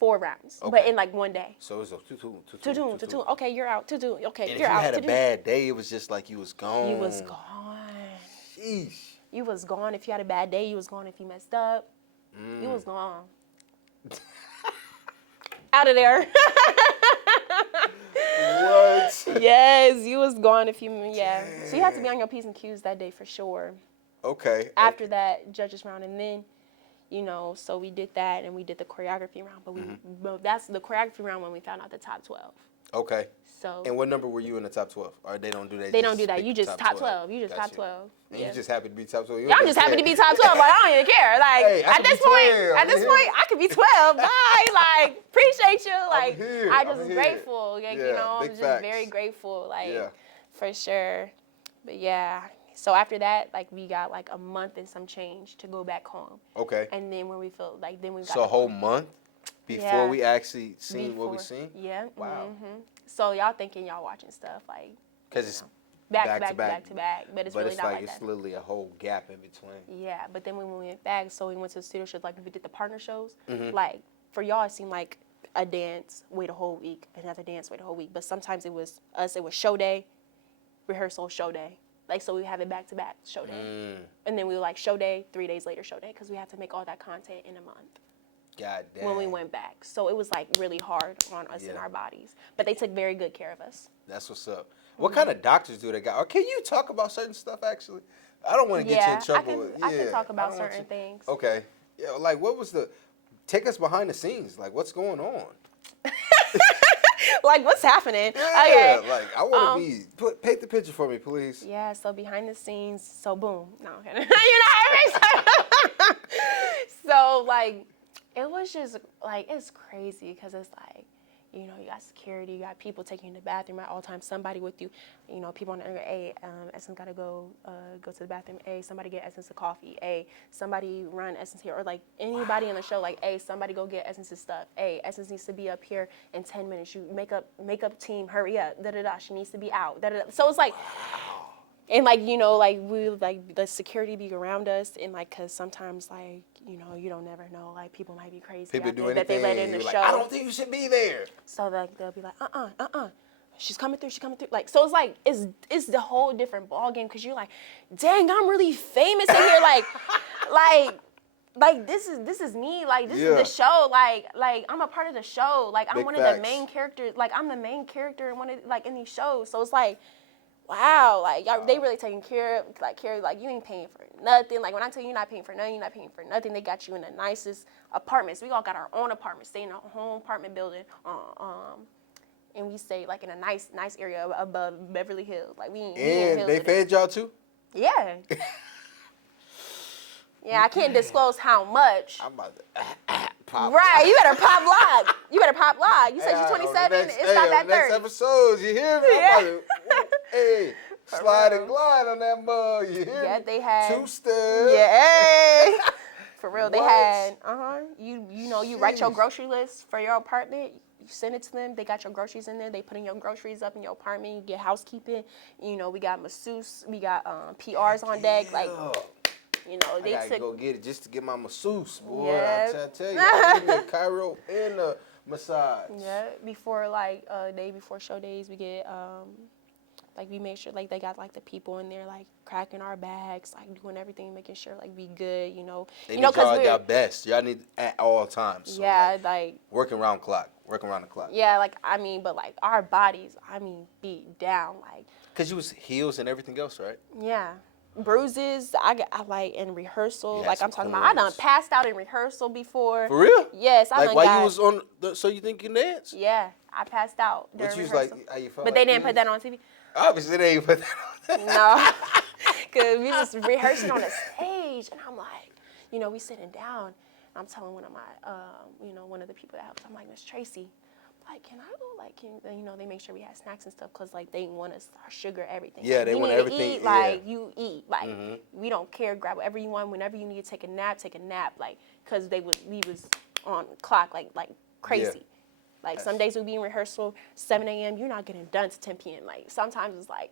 4 rounds, but in like one day. So it was a 2-2. Okay, you're out. 2-2. Okay, and you're out. If you had a bad day, it was just like you was gone. You was gone. Sheesh. You was gone if you had a bad day. You was gone if you messed up. You was gone. Out of there. What? Yes, you was gone if you, So you had to be on your P's and Q's that day for sure. Okay. After that judges round, and then, you know, so we did that and we did the choreography round, but that's the choreography round when we found out the top 12. Okay. So. And what number were you in the top 12? Or they don't do that? They don't do that. You just top 12. You just top 12. And you just happy to be top 12? Yeah, I'm just happy to be top 12. Like, I don't even care. Like, hey, at this point, I could be 12. Bye. Like, appreciate you. Like, I'm just grateful. Like, you know, I'm just very grateful. Like, for sure. But yeah. So after that, like, we got like a month and some change to go back home. Okay. And then when we felt like, then we got. So a whole month before we actually seen what we seen? Yeah. Wow. Mm-hmm. So y'all thinking y'all watching stuff like. Because it's back to back. But it's really not like that. It's literally a whole gap in between. Yeah, but then when we went back, so we went to the studio shows, like we did the partner shows, like for y'all it seemed like a dance, wait a whole week, another dance, wait a whole week. But sometimes it was show day, rehearsal, show day. Like, so we have it back to back, show day. And then we were like, show day, 3 days later, show day, because we had to make all that content in a month. God damn. When we went back. So it was like really hard on us and our bodies. But they took very good care of us. That's what's up. What kind of doctors do they got? Or can you talk about certain stuff actually? I don't want to get you in trouble. I can talk about certain things. Okay. Yeah, like what was take us behind the scenes. Like what's going on? Like what's happening? Yeah, okay. like I want to paint the picture for me, please. Yeah, so behind the scenes, so boom. No, okay. You know what I mean? So like, it was just like, it's crazy because it's like, you know, you got security, you got people taking you to the bathroom at all times, somebody with you, you know, people on the A, Essence gotta go to the bathroom, A, somebody get Essence a coffee, A, somebody run Essence here, or like anybody on the show, like, A, somebody go get Essence's stuff, A, Essence needs to be up here in 10 minutes, you makeup team, hurry up, da-da-da, she needs to be out, da-da-da. So it's like, and like, you know, like we like the security be around us, and like, cause sometimes like, you know, you don't never know, like people might be crazy people do anything that they let in the show. Like, I don't think you should be there. So like they'll be like, she's coming through. Like, so it's like it's the whole different ball game, because you're like, dang, I'm really famous in here, like this is me, like this is the show, like I'm a part of the show, like I'm Big one facts. of the main characters, like I'm the main character in one of in these shows. So it's like, wow, like they really taking care of, like you ain't paying for nothing. Like when I tell you you're not paying for nothing, you're not paying for nothing. They got you in the nicest apartments. We all got our own apartments, stay in a home apartment building, and we stay like in a nice area above Beverly Hills. Like we in Hills. And they fed y'all too? Yeah. Yeah, I can't disclose how much. I'm about to pop. Right, you better pop log. You said you're 27. It's not that 30. Next episodes, you hear me? Yeah. I'm about to, hey, slide and glide on that mug. You hear me? Yeah, they had 2-step. Yeah, hey. For real, they What? had You know, you write your grocery list for your apartment. You send it to them. They got your groceries in there. They putting your groceries up in your apartment. You get housekeeping. You know, we got masseuse. We got PRs on deck. Like, you know, they I gotta go get it just to get my masseuse, boy. Yeah. I tell you, I need the Cairo and the massage. Yeah, before like day before show days, we get like we make sure like they got like the people in there like cracking our bags, like doing everything, making sure like we good, you know. They you know, need y'all y'all best. Y'all need at all times. So, yeah, like working around the clock. Yeah, like I mean, but like our bodies, I mean, beat down, like. Cause you was heels and everything else, right? Yeah. Bruises, I like in rehearsal, like I'm talking about, I done corns. passed out in rehearsal before. For real? Yes, I like done while got, you was on so you think you can dance? Yeah, I passed out during But you was rehearsal. like, how you felt? But like they didn't this? put that on TV. Obviously they ain't put that on. No, because we was rehearsing on the stage, and I'm like, you know, we sitting down. I'm telling one of my, you know, one of the people that helps. I'm like, Miss Tracy, like, can I go? Like, you know, they make sure we have snacks and stuff, because like they want us our sugar, everything. Yeah, like, they we want need to everything, Eat, yeah. like you eat, like we don't care. Grab whatever you want. Whenever you need to take a nap, like, because we was on clock like crazy. Like some days we'd be in rehearsal 7 a.m. You're not getting done to 10 p.m. Like sometimes it's like,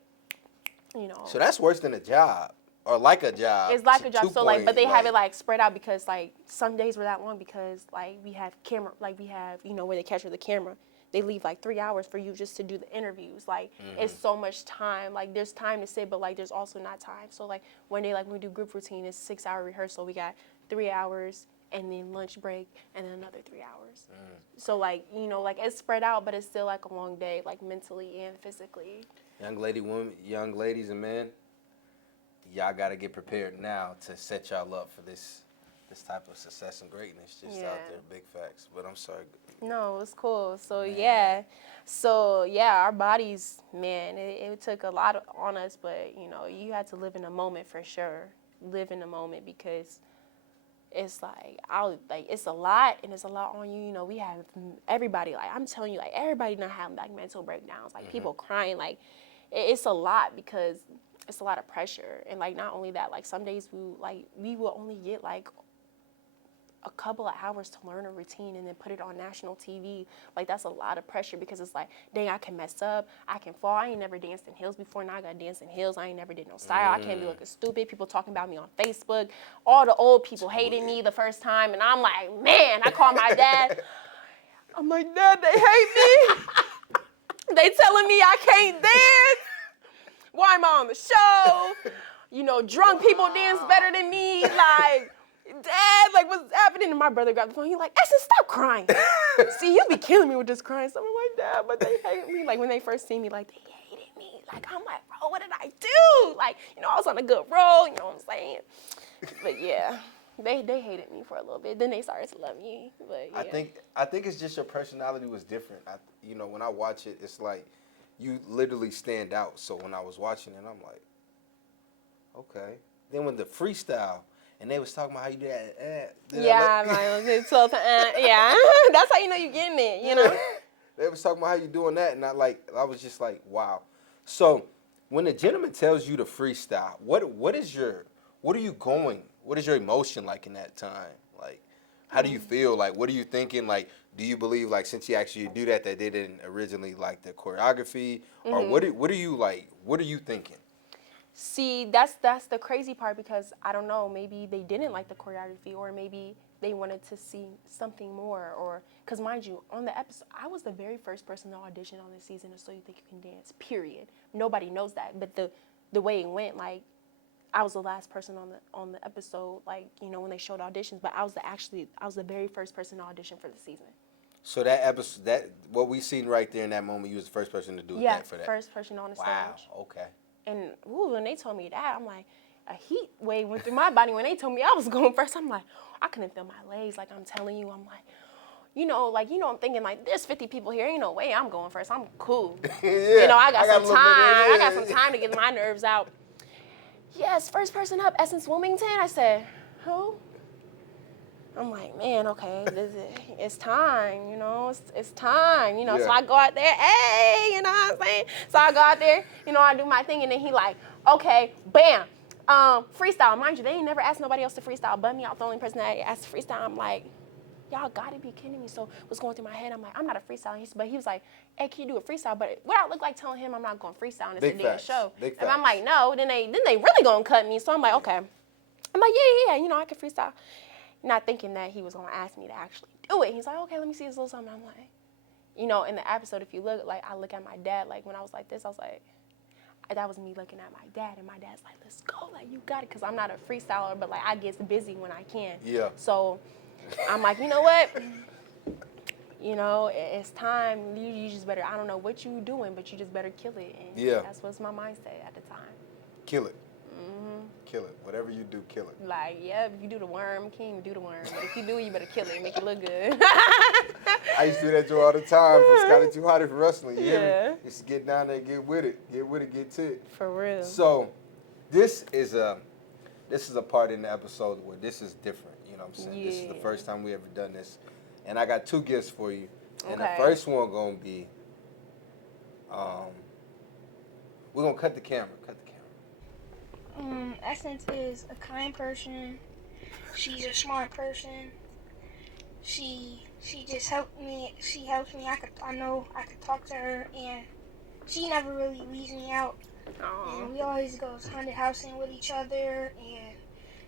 you know. So that's worse than a job. Or like a job. It's like a job. So like, but they have it like like spread out, because like some days were that long, because like we have camera, like we have, you know, where they capture the camera. They leave like 3 hours for you just to do the interviews. Like it's so much time. Like there's time to sit, but like there's also not time. So like one day, like when we do group routine, it's 6-hour rehearsal. We got 3 hours and then lunch break and then another 3 hours. So like, you know, like it's spread out, but it's still like a long day, like mentally and physically. young ladies and men, y'all got to get prepared now to set y'all up for this type of success and greatness just out there. Big facts. But I'm sorry. No, it's cool. So yeah, our bodies, man, it took a lot on us, but you know, you had to live in the moment for sure. Live in the moment, because it's like it's a lot, and it's a lot on you. You know, we have everybody, like I'm telling you, like everybody not having like mental breakdowns, like people crying, like it's a lot, because it's a lot of pressure. And like not only that, like some days we will only get like a couple of hours to learn a routine and then put it on national TV. Like, that's a lot of pressure because it's like, dang, I can mess up, I can fall. I ain't never danced in heels before, now I gotta dance in heels. I ain't never did no style. I can't be looking stupid. People talking about me on Facebook. All the old people hated me the first time, and I'm like, man, I call my dad. I'm like, Dad, they hate me. They telling me I can't dance. Why am I on the show? You know, drunk people dance better than me. Like, Dad, like, what's happening? And my brother grabbed the phone. He's like, Essence, stop crying. See, you be killing me with this crying stuff. I'm like, Dad, but they hate me. Like, when they first see me, like, they hated me. Like, I'm like, bro, what did I do? Like, you know, I was on a good roll. You know what I'm saying? But yeah, they hated me for a little bit. Then they started to love me. But yeah. I think it's just your personality was different. You know, when I watch it, it's like you literally stand out. So when I was watching it, I'm like, okay. Then when the freestyle, and they was talking about how you did that. Yeah, yeah. That's how you know you're getting it, you know? They was talking about how you doing that, and I was just like, wow. So when the gentleman tells you to freestyle, what are you going? What is your emotion like in that time? Like, how do you feel? Like, what are you thinking? Like, do you believe, like, since you actually do that they didn't originally like the choreography? Or what are you like? What are you thinking? See, that's the crazy part, because I don't know, maybe they didn't like the choreography, or maybe they wanted to see something more, or, because mind you, on the episode, I was the very first person to audition on this season of So You Think You Can Dance, period. Nobody knows that, but the way it went, like, I was the last person on the episode, like, you know, when they showed auditions, but I was the very first person to audition for the season. So that episode, what we seen right there in that moment, you was the first person to do that for that. Yeah, first person on the stage. Wow, okay. And when they told me that, I'm like, a heat wave went through my body. When they told me I was going first, I'm like, I couldn't feel my legs. Like, I'm telling you, I'm like, I'm thinking, like, there's 50 people here. Ain't no way I'm going first. I'm cool. Yeah, you know, I got some time. I got some time to get my nerves out. Yes, first person up, Essence Wilmington. I said, who? I'm like, man, okay, it's time, you know, it's time, you know. Yeah. So I go out there, hey, you know what I'm saying? So I go out there, you know, I do my thing, and then he like, okay, bam, freestyle. Mind you, they ain't never asked nobody else to freestyle but me. I was the only person that asked to freestyle. I'm like, y'all gotta be kidding me. So what's going through my head, I'm like, I'm not a freestyle. But he was like, hey, can you do a freestyle? But what I look like telling him I'm not going to freestyle in this damn show. Big and I'm like, no, then they really going to cut me. So I'm like, okay. I'm like, yeah, you know, I can freestyle. Not thinking that he was going to ask me to actually do it. He's like, okay, let me see this little something. I'm like, you know, in the episode, if you look, like, I look at my dad, like, when I was like this, I was like, that was me looking at my dad, and my dad's like, let's go, like, you got it, because I'm not a freestyler, but, like, I get busy when I can. Yeah. So I'm like, you know what? You know, it's time. You just better, I don't know what you doing, but you just better kill it. And yeah. That's what's my mindset at the time. Kill it. Kill it. Whatever you do, kill it. Like, yeah, if you do the worm, you can't even do the worm. But if you do, you better kill it and make it look good. I used to do that all the time. It's kind of too hot for wrestling. You hear me? Just get down there, get with it. Get with it, get to it. For real. So, this is a part in the episode where this is different. You know what I'm saying? Yeah. This is the first time we ever done this. And I got two gifts for you. And the first one going to be, we're going to cut the camera. Essence is a kind person. She's a smart person. She just helped me. She helps me. I know I could talk to her, and she never really leaves me out. Aww. And we always go haunted housing with each other, and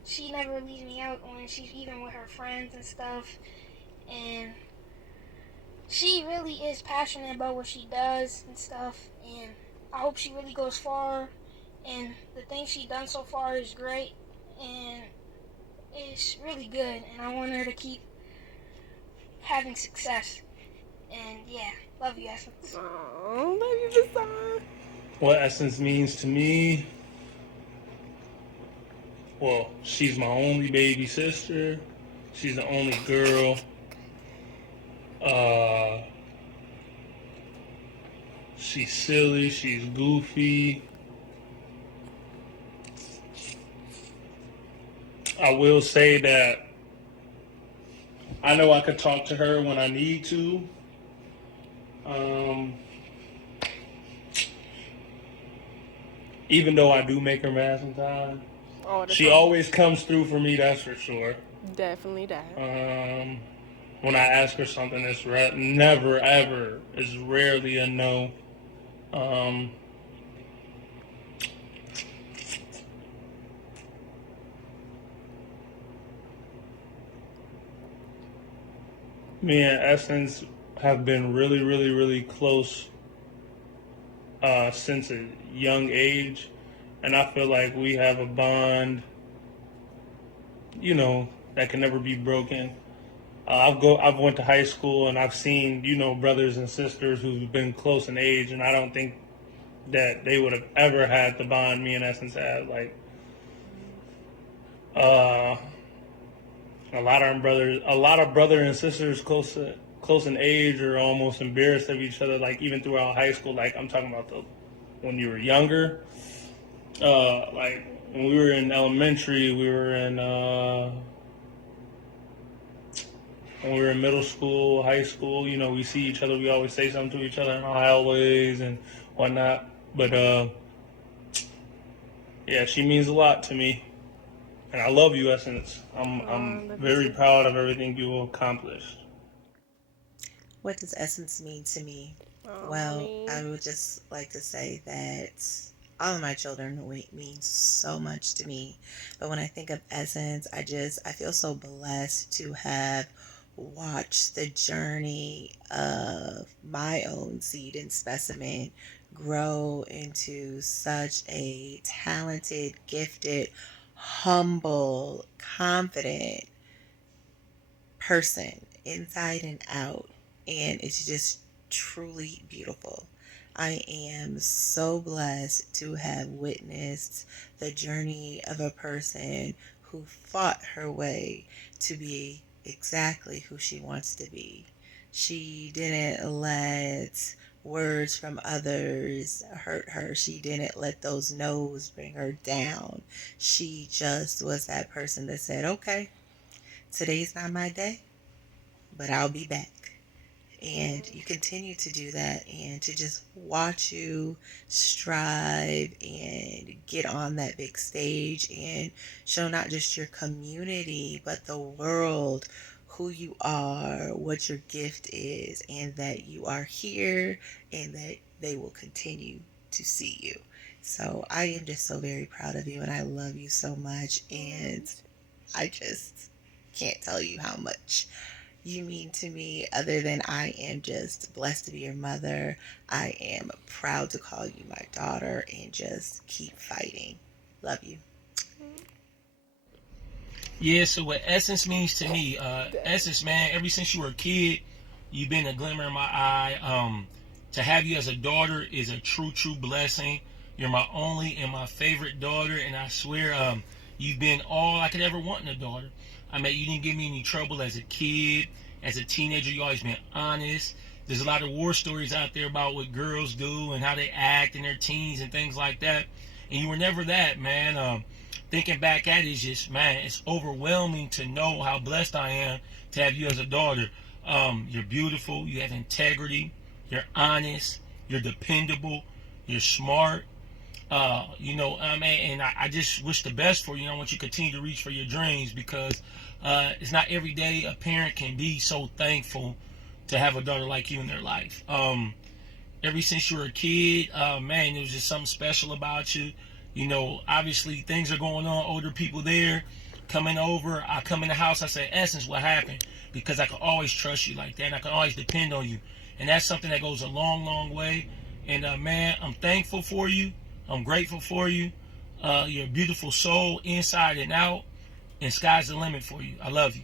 she never leaves me out when she's even with her friends and stuff. And she really is passionate about what she does and stuff, and I hope she really goes far. And the things she's done so far is great, and it's really good, and I want her to keep having success. And yeah, love you, Essence. Oh, love you, Bassan. What Essence means to me, well, she's my only baby sister. She's the only girl. She's silly, she's goofy. I will say that I know I could talk to her when I need to. Even though I do make her mad sometimes. She always comes through for me, that's for sure. Definitely that. When I ask her something, it's never ever. It's rarely a no. Um, Me and Essence have been really, really, really close since a young age, and I feel like we have a bond, that can never be broken. I've went to high school and I've seen, brothers and sisters who've been close in age, and I don't think that they would have ever had the bond me and Essence had. Like, uh, a lot of brother and sisters close in age are almost embarrassed of each other. Like even throughout high school, like I'm talking about when you were younger. Like when we were in elementary, when we were in middle school, high school. We see each other. We always say something to each other in the hallways and whatnot. But yeah, she means a lot to me, and I love you, Essence. I'm Love you very too. proud of everything you accomplished. What does essence mean to me? I Well, I mean, would just like to say that all of my children mean so much to me. But when I think of essence, I feel so blessed to have watched the journey of my own seed and specimen grow into such a talented, gifted, humble, confident person inside and out. And it's just truly beautiful. I am so blessed to have witnessed the journey of a person who fought her way to be exactly who she wants to be. She didn't let words from others hurt her. She didn't let those no's bring her down. She just was that person that said, okay, today's not my day, but I'll be back. And you continue to do that, and to just watch you strive and get on that big stage and show not just your community, but the world who you are, what your gift is, and that you are here and that they will continue to see you. So I am just so very proud of you, and I love you so much. And I just can't tell you how much you mean to me, other than I am just blessed to be your mother. I am proud to call you my daughter and just keep fighting. Love you. Yeah, so what essence means to me, Dang. essence, man, ever since you were a kid, you've been a glimmer in my eye. To have you as a daughter is a true, true blessing. You're my only and my favorite daughter, and I swear, you've been all I could ever want in a daughter. I mean, you didn't give me any trouble as a kid, as a teenager. You always been honest. There's a lot of war stories out there about what girls do and how they act in their teens and things like that, and you were never that, man. Thinking back at it is just, man, it's overwhelming to know how blessed I am to have you as a daughter. You're beautiful, you have integrity, you're honest, you're dependable, you're smart. I mean, and I just wish the best for you. I want you to continue to reach for your dreams, because it's not every day a parent can be so thankful to have a daughter like you in their life. Ever since you were a kid, man, there was just something special about you. Obviously things are going on, older people there coming over. I come in the house, I say, Essence, what happened? Because I can always trust you like that, and I can always depend on you. And that's something that goes a long, long way. And man, I'm thankful for you. I'm grateful for you. You're a beautiful soul inside and out. And sky's the limit for you. I love you.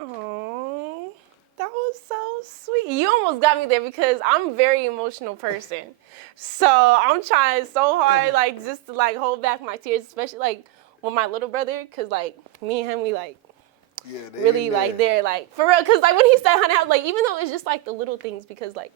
oh, that was so sweet. You almost got me there because I'm a very emotional person. So I'm trying so hard, like, just to, like, hold back my tears, especially, like, with my little brother, because, like, me and him, we, like, Yeah, they really in like there. they're like for real, because like when he said honey, I was like, even though it's just like the little things, because like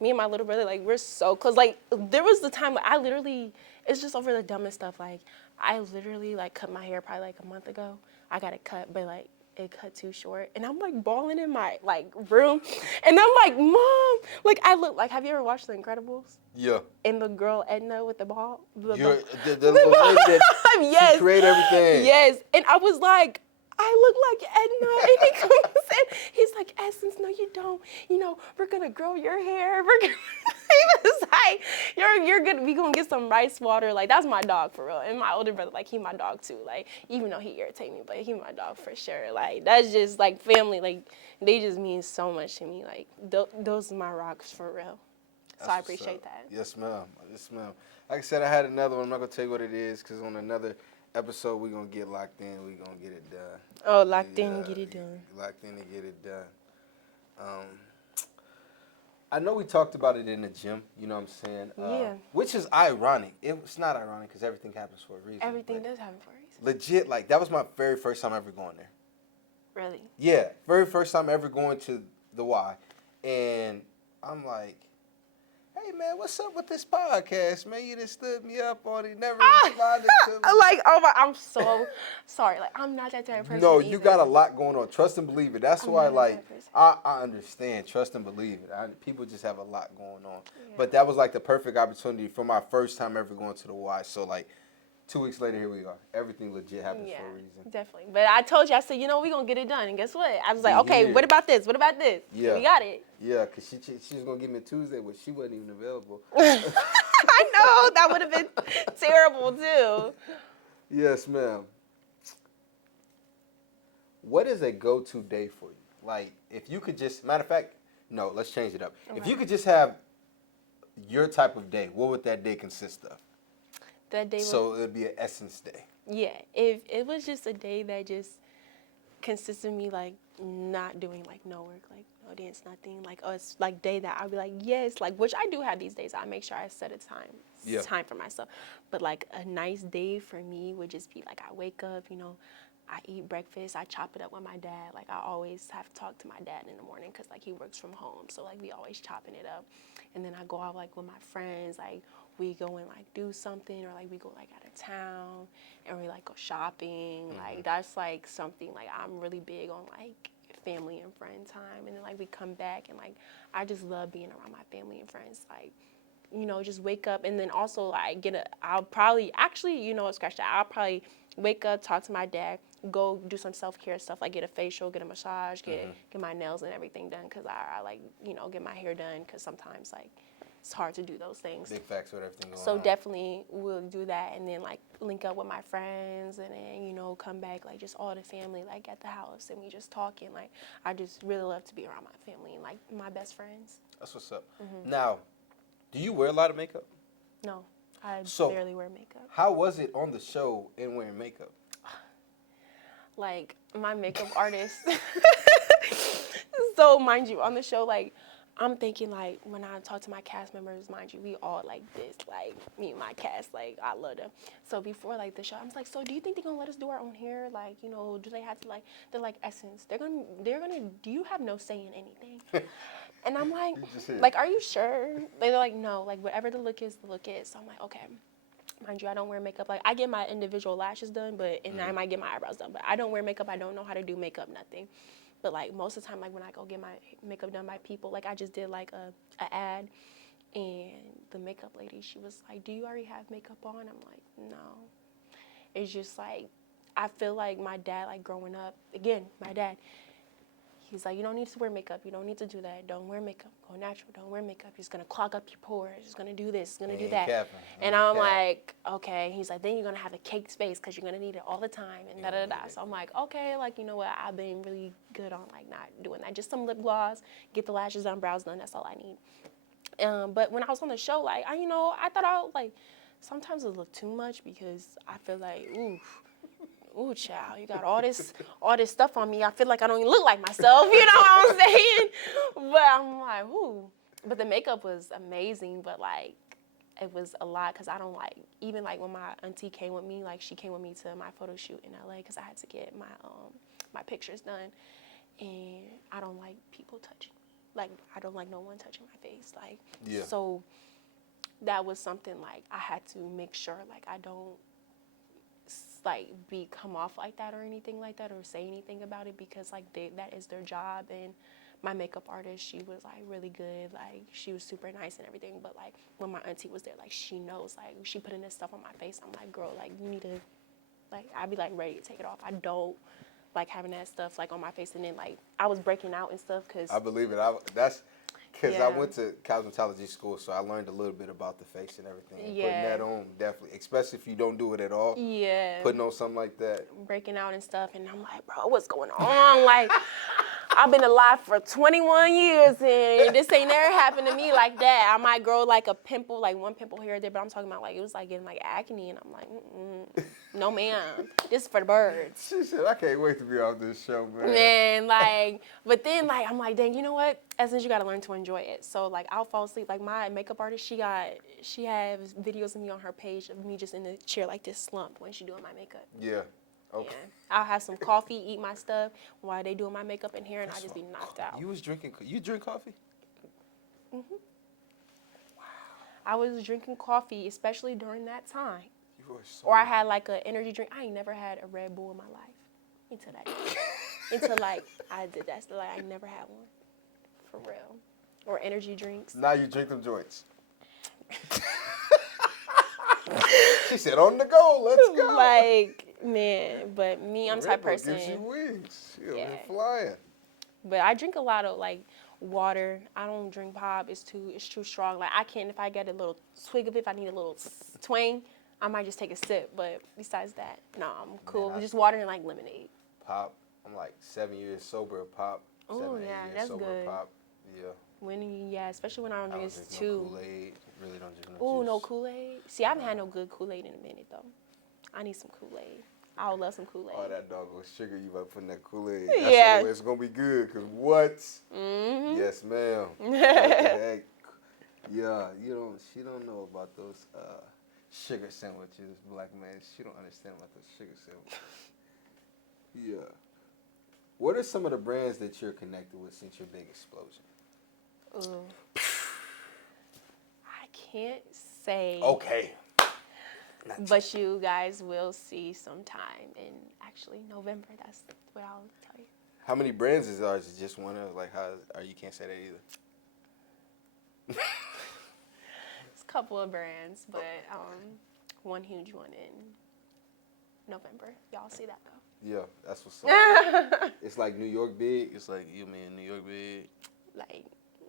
me and my little brother, like, we're so close. Like there was the time, like, I literally, it's just over the dumbest stuff. Like I literally like cut my hair probably like a month ago. I got it cut, but like it cut too short, and I'm like bawling in my like room, and I'm like, Mom, like I look like. Have you ever watched The Incredibles? Yeah. And the girl Edna with the ball. You're the little lady that Yes. she create everything. Yes, and I was like, I look like Edna, and he comes in, he's like, Essence, no, you don't. You know, we're gonna grow your hair. We're gonna. He was like, you're gonna we gonna get some rice water. Like that's my dog for real. And my older brother, like he my dog too. Like even though he irritates me, but he my dog for sure. Like that's just like family. Like they just mean so much to me. Like those are my rocks for real. So I appreciate that. Yes, ma'am. Yes, ma'am. Like I said, I had another one. I'm not going to tell you what it is because on another episode, we're going to get locked in. We're going to get it done. Oh, locked in, get it done. Locked in and get it done. I know we talked about it in the gym, you know what I'm saying? Yeah. Which is ironic. It's not ironic because everything happens for a reason. Everything does happen for a reason. Legit, like, that was my very first time ever going there. Really? Yeah, very first time ever going to the Y. And I'm like, hey, man, what's up with this podcast, man? You just stood me up on it, never responded to me. Like, oh my, I'm so sorry. Like, I'm not that type of person. No, either. you got a lot going on. Trust and believe it. That's I'm why, not that like, type of person. I understand. Trust and believe it. People just have a lot going on. Yeah. But that was, like, the perfect opportunity for my first time ever going to the Y. So, like, 2 weeks later, here we are. Everything legit happens for a reason. Definitely. But I told you, I said, you know, we're going to get it done. And guess what? I was like, We okay, here. what about this? What about this? Yeah. We got it. Yeah, because she was going to give me a Tuesday, but she wasn't even available. I know. That would have been terrible, too. Yes, ma'am. What is a go-to day for you? Like, if you could just, matter of fact, no, let's change it up. Okay. If you could just have your type of day, what would that day consist of? That day So it would be an essence day. Yeah, if it was just a day that just consisted of me like not doing like no work, like no dance, nothing, like it's like day that I'd be like yes, like which I do have these days. I make sure I set a time for myself. But like a nice day for me would just be like I wake up, you know, I eat breakfast, I chop it up with my dad. Like I always have to talk to my dad in the morning because like he works from home, so like we always chopping it up. And then I go out like with my friends, like we go and like do something, or like we go like out of town and we like go shopping. Like that's like something like I'm really big on like family and friend time. And then like we come back and like I just love being around my family and friends. Like, you know, just wake up and then also like I'll probably actually, you know, scratch that. I'll probably wake up, talk to my dad, go do some self-care stuff, like get a facial, get a massage, get my nails and everything done, because I like, you know, get my hair done, because sometimes like it's hard to do those things. Big facts with everything going on. So definitely we'll do that, and then like link up with my friends, and then, you know, come back like just all the family like at the house, and we just talking. Like I just really love to be around my family and like my best friends. That's what's up. Now, do you wear a lot of makeup? No, I So, barely wear makeup. How was it on the show and wearing makeup? Like my makeup artist. So mind you, on the show, like I'm thinking like when I talk to my cast members, mind you, we all like this, like me and my cast, like I love them. So before like the show, I was like, so do you think they're gonna let us do our own hair? Like, you know, do they have to like, they're like Essence. They're gonna, do you have no say in anything? And I'm like, are you sure? They're like, no, like whatever the look is, the look is. So I'm like, okay. Mind you, I don't wear makeup. Like I get my individual lashes done, and I might get my eyebrows done, but I don't wear makeup. I don't know how to do makeup, nothing. But like most of the time, like when I go get my makeup done by people, like I just did like a ad, and the makeup lady, she was like, do you already have makeup on? I'm like, no. It's just like, I feel like my dad, like growing up, again, my dad, he's like, you don't need to wear makeup. You don't need to do that. Don't wear makeup. Go natural. Don't wear makeup. It's going to clog up your pores. It's going to do this. It's going to do that. And I'm like, okay. He's like, then you're going to have a caked face because you're going to need it all the time and da-da-da-da. So I'm like, okay, like, you know what? I've been really good on, like, not doing that. Just some lip gloss, get the lashes done, brows done. That's all I need. But when I was on the show, like, I thought I would, like, sometimes it looked too much because I feel like, ooh, child, you got all this stuff on me. I feel like I don't even look like myself, you know what I'm saying? But I'm like, ooh. But the makeup was amazing, but like, it was a lot because I don't like, even like when my auntie came with me, like she came with me to my photo shoot in LA because I had to get my pictures done, and I don't like people touching me. Like, I don't like no one touching my face. Like, so that was something like I had to make sure like I don't like come off like that or anything like that or say anything about it because like that is their job. And my makeup artist, she was like really good, like she was super nice and everything. But like when my auntie was there, like she knows, like she putting this stuff on my face. I'm like, girl, like you need to, like I'd be like ready to take it off. I don't like having that stuff like on my face. And then like I was breaking out and stuff because I believe it. That's because I Yeah. went to cosmetology school, so I learned a little bit about the face and everything. And putting Yeah. that on, definitely, especially if you don't do it at all. yeah, Putting on something like that. breaking out and stuff. And I'm like, bro, what's going on? Like I've been alive for 21 years and this ain't never happened to me like that. I might grow like a pimple, like one pimple here or there, but I'm talking about like it was like getting like acne, and I'm like, no ma'am, this is for the birds. She said, I can't wait to be off this show, man. Man, like, but then like I'm like, dang, you know what? Essence, you gotta learn to enjoy it. So like I'll fall asleep. Like my makeup artist, she has videos of me on her page of me just in the chair like this slump when she doing my makeup. Yeah. Okay. Yeah. I'll have some coffee, eat my stuff while they doing my makeup and hair, and I just be knocked out. You drink coffee? I was drinking coffee, especially during that time. You are so Or I had like an energy drink. I ain't never had a Red Bull in my life until that. Until like I did that. So like I never had one, for real. Or energy drinks. Now you drink them joints. She said, on the go, let's go. Like, man, but me, I'm the type of Red Bull person. gives you wings. She'll Yeah. be flying. But I drink a lot of like water. I don't drink pop. It's too strong. Like I can't, if I get a little swig of it, if I need a little twang, I might just take a sip. But besides that, no, I'm cool. Man, Just water and like lemonade. Pop. I'm like 7 years sober of pop. Oh, 7, 8 yeah, years that's sober good. of pop. Yeah. Especially when I don't I drink don't it's drink no too. Kool-Aid. Really don't drink no Ooh, juice. no Kool-Aid. See, I haven't had no good Kool-Aid in a minute though. I need some Kool-Aid. I would love some Kool-Aid. Oh, that dog will sugar you by putting that Kool-Aid. Yeah. It's going to be good, because what? Mm-hmm. Yes, ma'am. What the heck? Yeah, she don't know about those sugar sandwiches, black man. She don't understand about those sugar sandwiches. Yeah. What are some of the brands that you're connected with since your big explosion? Ooh. I can't say. Okay. But you guys will see sometime in actually November. That's what I'll tell you. How many brands is ours? Is just one of, like, how, or you can't say that either? It's a couple of brands, but one huge one in November. Y'all see that though. Yeah, that's what's up. It's like New York big. It's like, you mean New York big? Like,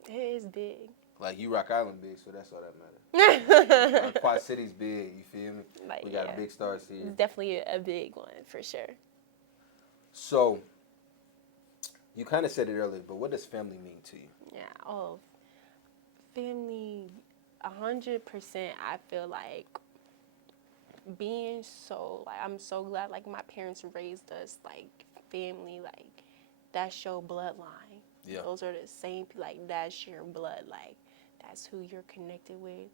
it is big. Like, you Rock Island big, so that's all that matters. Quad City's big, you feel me? Like, We got yeah. big stars here. It's definitely a big one for sure. So, you kind of said it earlier, but what does family mean to you? Yeah. Oh, family, 100%. I feel like being so, like, I'm so glad, like, my parents raised us, like, family, like, that's your bloodline. Yeah. Those are the same, like, that's your blood, like, that's who you're connected with.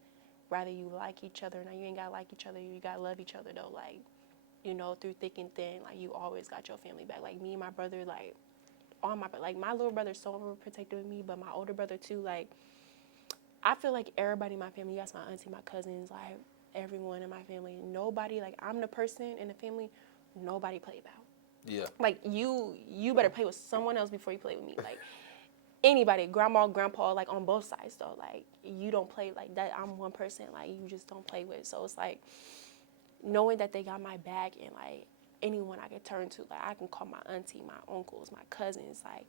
Whether you like each other, now you ain't gotta like each other, you gotta love each other, though, like, you know, through thick and thin, like, you always got your family back. Like, me and my brother, like, my little brother's so overprotective of me, but my older brother, too, like, I feel like everybody in my family, yes, my auntie, my cousins, like, everyone in my family, nobody, like, I'm the person in the family nobody play about. Yeah. Like, you better play with someone else before you play with me. Like, anybody, grandma, grandpa, like, on both sides, though. Like, you don't play like that. I'm one person, like, you just don't play with. So it's like, knowing that they got my back and, like, anyone I can turn to. Like, I can call my auntie, my uncles, my cousins, like,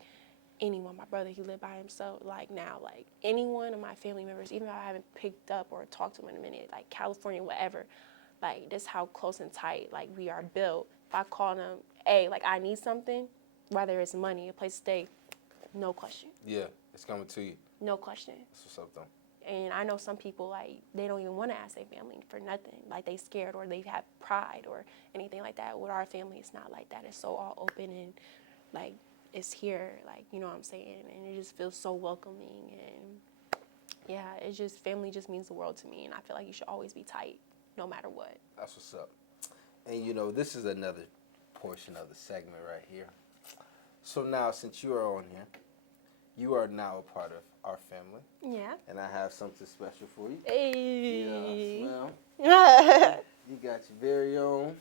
anyone. My brother, he lived by himself. Like, now, like, anyone of my family members, even if I haven't picked up or talked to them in a minute, like, California, whatever, like, this how close and tight, like, we are built. If I call them, hey, like, I need something, whether it's money, a place to stay, no question. Yeah, it's coming to you. No question. That's what's up, though. And I know some people, like, they don't even want to ask their family for nothing. Like, they scared or they have pride or anything like that. With our family, it's not like that. It's so all open and, like, it's here, like, you know what I'm saying? And it just feels so welcoming. And, yeah, it's just, family just means the world to me. And I feel like you should always be tight, no matter what. That's what's up. And, you know, this is another portion of the segment right here. So now, since you are on here, you are now a part of our family. Yeah. And I have something special for you. Hey. Yeah, well, you got your very own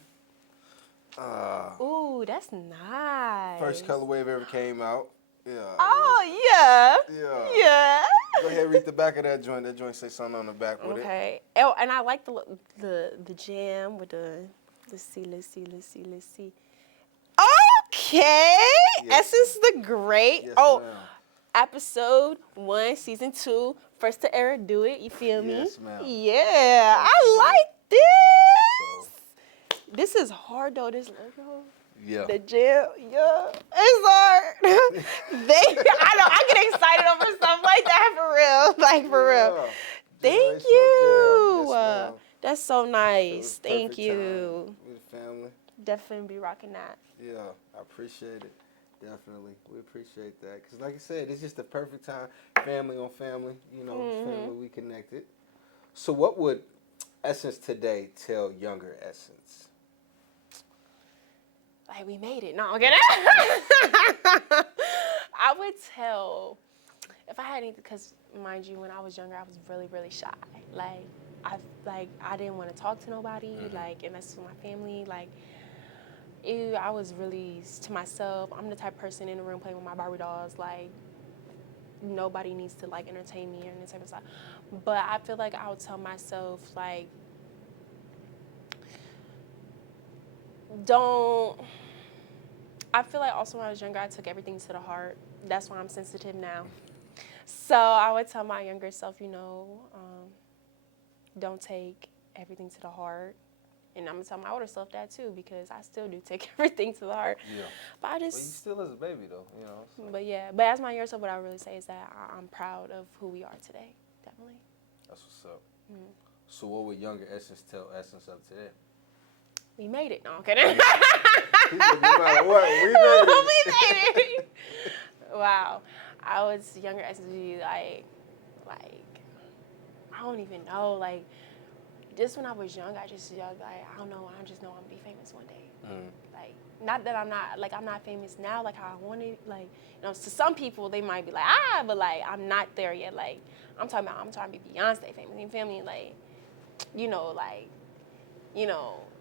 Ooh, that's nice. First color wave ever came out. Yeah. Oh yeah. Yeah. Yeah. Go ahead, read the back of that joint. That joint say something on the back with it. Okay. Oh, and I like the jam with the let's see. Okay. Yes, Essence the Great. Yes, Oh, ma'am. episode 1, season 2, first to ever do it. You feel me? Yes, ma'am. Yeah, First to do I like So, this. This is hard though. This logo. yeah. The jam, yeah, it's hard. I know, I get excited over stuff like that for real, like for real. Yeah. Thank Generational you. Jam. Yes, ma'am. That's so nice. It was Thank perfect you. time with the family. Definitely be rocking that. Yeah, I appreciate it. Definitely. We appreciate that. Because like I said, it's just the perfect time. Family on family. You know, family, we connected. So what would Essence today tell younger Essence? Like we made it. No, I'm kidding. I would tell if I had anything, because mind you, when I was younger, I was really, really shy. I didn't want to talk to nobody. And that's with my family. I was really to myself. I'm the type of person in the room playing with my Barbie dolls. Like nobody needs to entertain me or anything like that. But I feel like I would tell myself don't. I feel like also when I was younger, I took everything to the heart. That's why I'm sensitive now. So I would tell my younger self, don't take everything to the heart. And I'm going to tell my older self that too, because I still do take everything to the heart. Yeah. But I just... Well, you still is a baby though, you know. So. But yeah, but as my younger self, what I really say is that I'm proud of who we are today. Definitely. That's what's up. So what would younger Essence tell Essence of today? We made it. No, I'm kidding. No matter what, we made it. We made it. Wow. I was younger Essence would be like, I don't even know, just when I was young, I just I don't know, I just know I'm gonna be famous one day. Not that I'm not famous now like how I wanted, to some people they might be like, but I'm not there yet. I'm trying to be Beyonce famous. You feel me?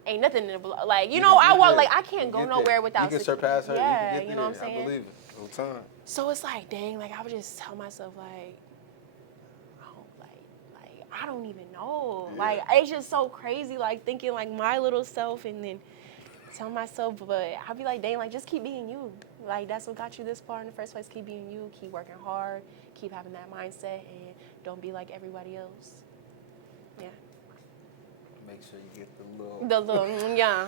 Ain't nothing in the I walk I can't go nowhere without. You can surpass her. Yeah, you know what I'm saying? I believe it. All the time. So it's dang, I would just tell myself I don't even know. Yeah. It's just so crazy, thinking my little self and then tell myself, but I'll be dang, just keep being you. That's what got you this far in the first place. Keep being you, keep working hard, keep having that mindset, and don't be like everybody else. Yeah. Make sure you get the little, yeah.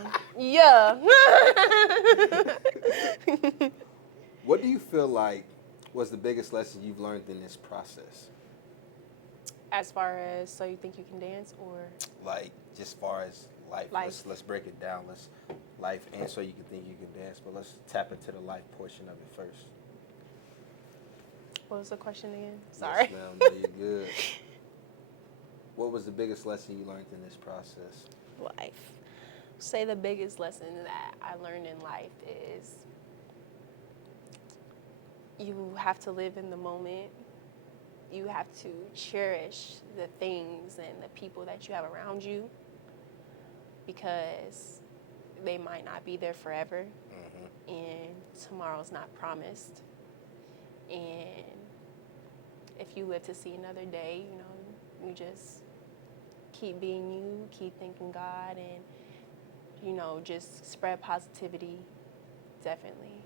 What do you feel like was the biggest lesson you've learned in this process? As far as, so you think you can dance, or? Just far as life. Let's break it down. Life and so you can think you can dance, but let's tap into the life portion of it first. What was the question again? Sorry. Yes, ma'am. No, you're good. What was the biggest lesson you learned in this process? Life. Say the biggest lesson that I learned in life is you have to live in the moment. You have to cherish the things and the people that you have around you, because they might not be there forever, and tomorrow's not promised. And if you live to see another day, you just keep being you, keep thanking God, and just spread positivity. Definitely.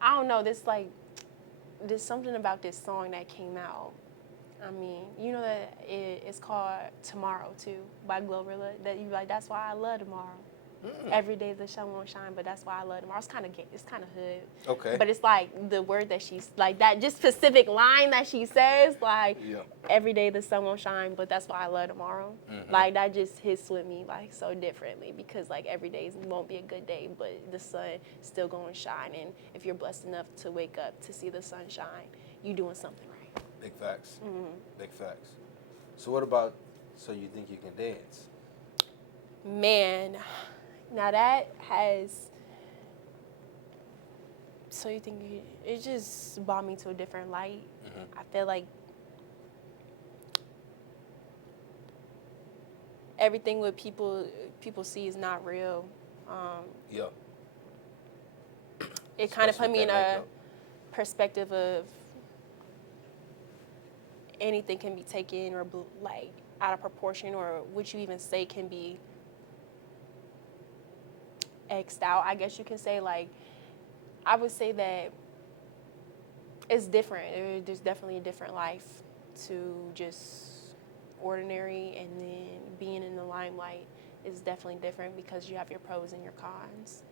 I don't know, there's something about this song that came out. I mean, that it's called Tomorrow too by Glorilla. That you that's why I love tomorrow. Every day the sun won't shine, but that's why I love tomorrow. It's kind of hood. Okay. But it's the word that she's that just specific line that she says every day the sun won't shine, but that's why I love tomorrow. That just hits with me so differently, because every day won't be a good day, but the sun still going to shine, and if you're blessed enough to wake up to see the sun shine, you're doing something right. Big facts. Big facts. So what about So You Think You Can Dance? Man, now that has... So You Think You... It just brought me to a different light. I feel like everything what people see is not real. Yeah. it kind of put Especially me in with that a makeup. perspective of anything can be taken or like out of proportion, or what you even say can be xed out, I guess you can say. Like, I would say that it's different. There's definitely a different life to just ordinary, and then being in the limelight is definitely different because you have your pros and your cons.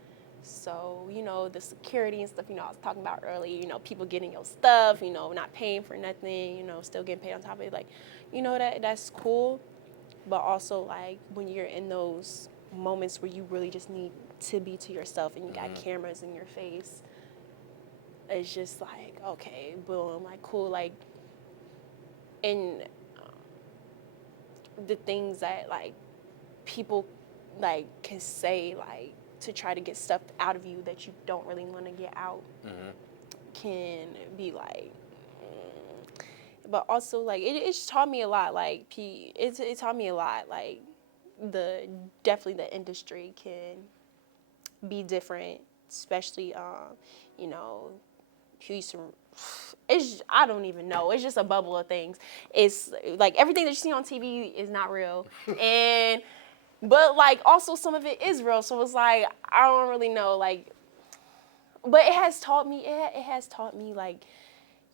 So, the security and stuff, I was talking about earlier, people getting your stuff, not paying for nothing, still getting paid on top of it. Like, that's cool. But also, like, when you're in those moments where you really just need to be to yourself and you got cameras in your face, it's just like, okay, boom, like, cool. Like, and the things that, like, people, like, can say, like, to try to get stuff out of you that you don't really want to get out can be like, but also, like, it's taught me a lot. Like, it taught me a lot. Like, definitely the industry can be different, especially, who used to, I don't even know. It's just a bubble of things. It's like everything that you see on TV is not real. But, like, also some of it is real. So it's like, I don't really know, like, but it has taught me, like,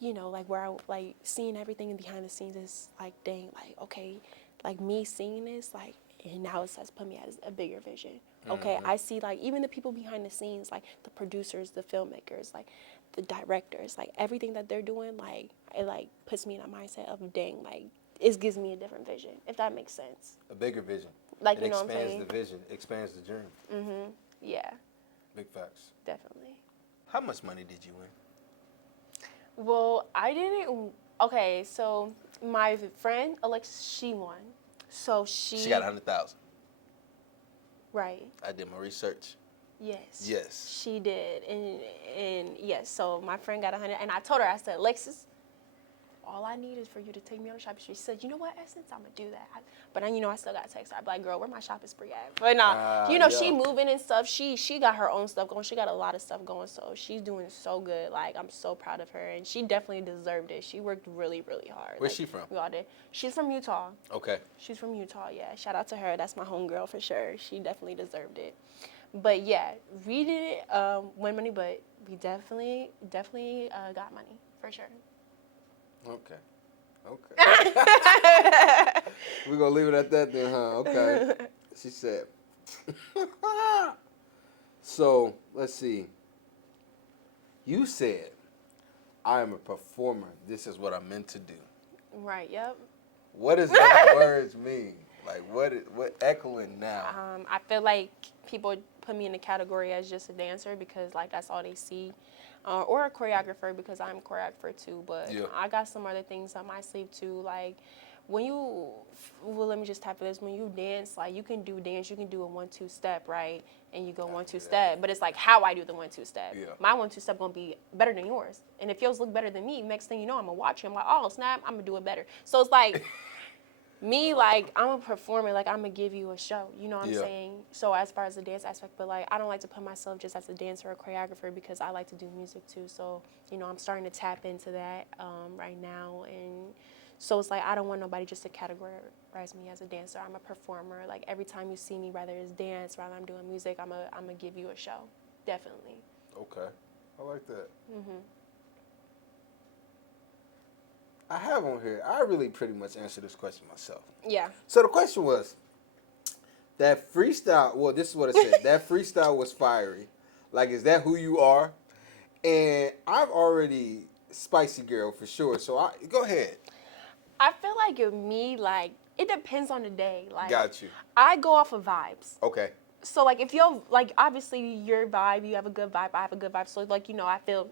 like, where I, like, seeing everything behind the scenes is like, dang, like, okay, like, me seeing this, like, and now it has put me at a bigger vision. Okay, I see, like, even the people behind the scenes, like, the producers, the filmmakers, like, the directors, like, everything that they're doing, like, it, like, puts me in a mindset of, dang, like, it gives me a different vision, if that makes sense. A bigger vision. Like, it you know what I'm expands saying? the vision, expands the journey. Yeah, Big facts. definitely. How much money did you win? Well, I didn't. Okay, so my friend Alexa, she won. So She got 100,000. Right. I did my research. Yes. Yes. She did, and yes. So my friend got 100, and I told her, I said, Alexis, all I need is for you to take me on a shopping spree. She said, you know what, Essence, I'm gonna do that. But I still got to text her. I'd be like, girl, where my shopping spree at? But nah, yeah. she moving and stuff. She got her own stuff going. She got a lot of stuff going. So she's doing so good. Like, I'm so proud of her, and she definitely deserved it. She worked really, really hard. Where's like, she from? We all did. She's from Utah. Okay. She's from Utah. Yeah. Shout out to her. That's my homegirl for sure. She definitely deserved it. But yeah, we didn't win money, but we definitely got money for sure. Okay. We're going to leave it at that then, huh? Okay. She said. So, let's see. You said, I am a performer. This is what I'm meant to do. Right, yep. What does that words mean? Like, what echoing now? I feel like people put me in the category as just a dancer because, like, that's all they see. Or a choreographer because I'm a choreographer too, but yeah. I got some other things up my sleeve too. Like, when you, let me just type this. When you dance, like, you can do dance, you can do a 1-2 step, right? And you go 1-2 step, but it's like how I do the 1-2 step. Yeah. My 1-2 step gonna be better than yours, and if yours look better than me, next thing you know, I'm gonna watch you. I'm like, oh snap, I'm gonna do it better. So it's like. Me, like, I'm a performer, like, I'm gonna give you a show, you know what I'm saying? So as far as the dance aspect, but, like, I don't like to put myself just as a dancer or choreographer because I like to do music too. So, I'm starting to tap into that right now. And so it's like, I don't want nobody just to categorize me as a dancer. I'm a performer. Like, every time you see me, whether it's dance, whether I'm doing music, I'm gonna give you a show. Definitely. Okay. I like that. I have on here, I really pretty much answered this question myself. Yeah. So the question was, that freestyle, well, this is what it said. That freestyle was fiery. Like, is that who you are? And I'm already spicy girl for sure. So go ahead. I feel like me, like, it depends on the day. Like, Got you. I go off of vibes. Okay. So, like, if you're, like, obviously your vibe, you have a good vibe, I have a good vibe. So, like, I feel,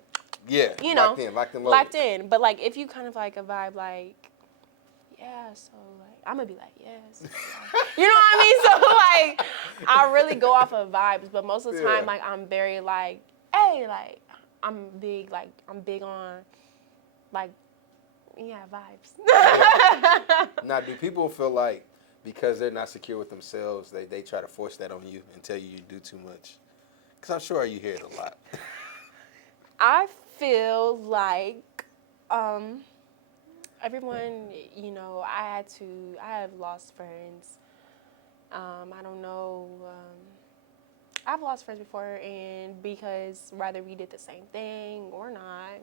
locked in. But, like, if you kind of like a vibe, like, yeah, so, like, I'm going to be like, yes. You know what I mean? So, like, I really go off of vibes. But most of the time, like, I'm very, like, hey, like, I'm big on, like, vibes. Now, do people feel like because they're not secure with themselves, they try to force that on you and tell you do too much? Because I'm sure you hear it a lot. I feel like everyone, I have lost friends. I don't know. I've lost friends before, and because whether we did the same thing or not,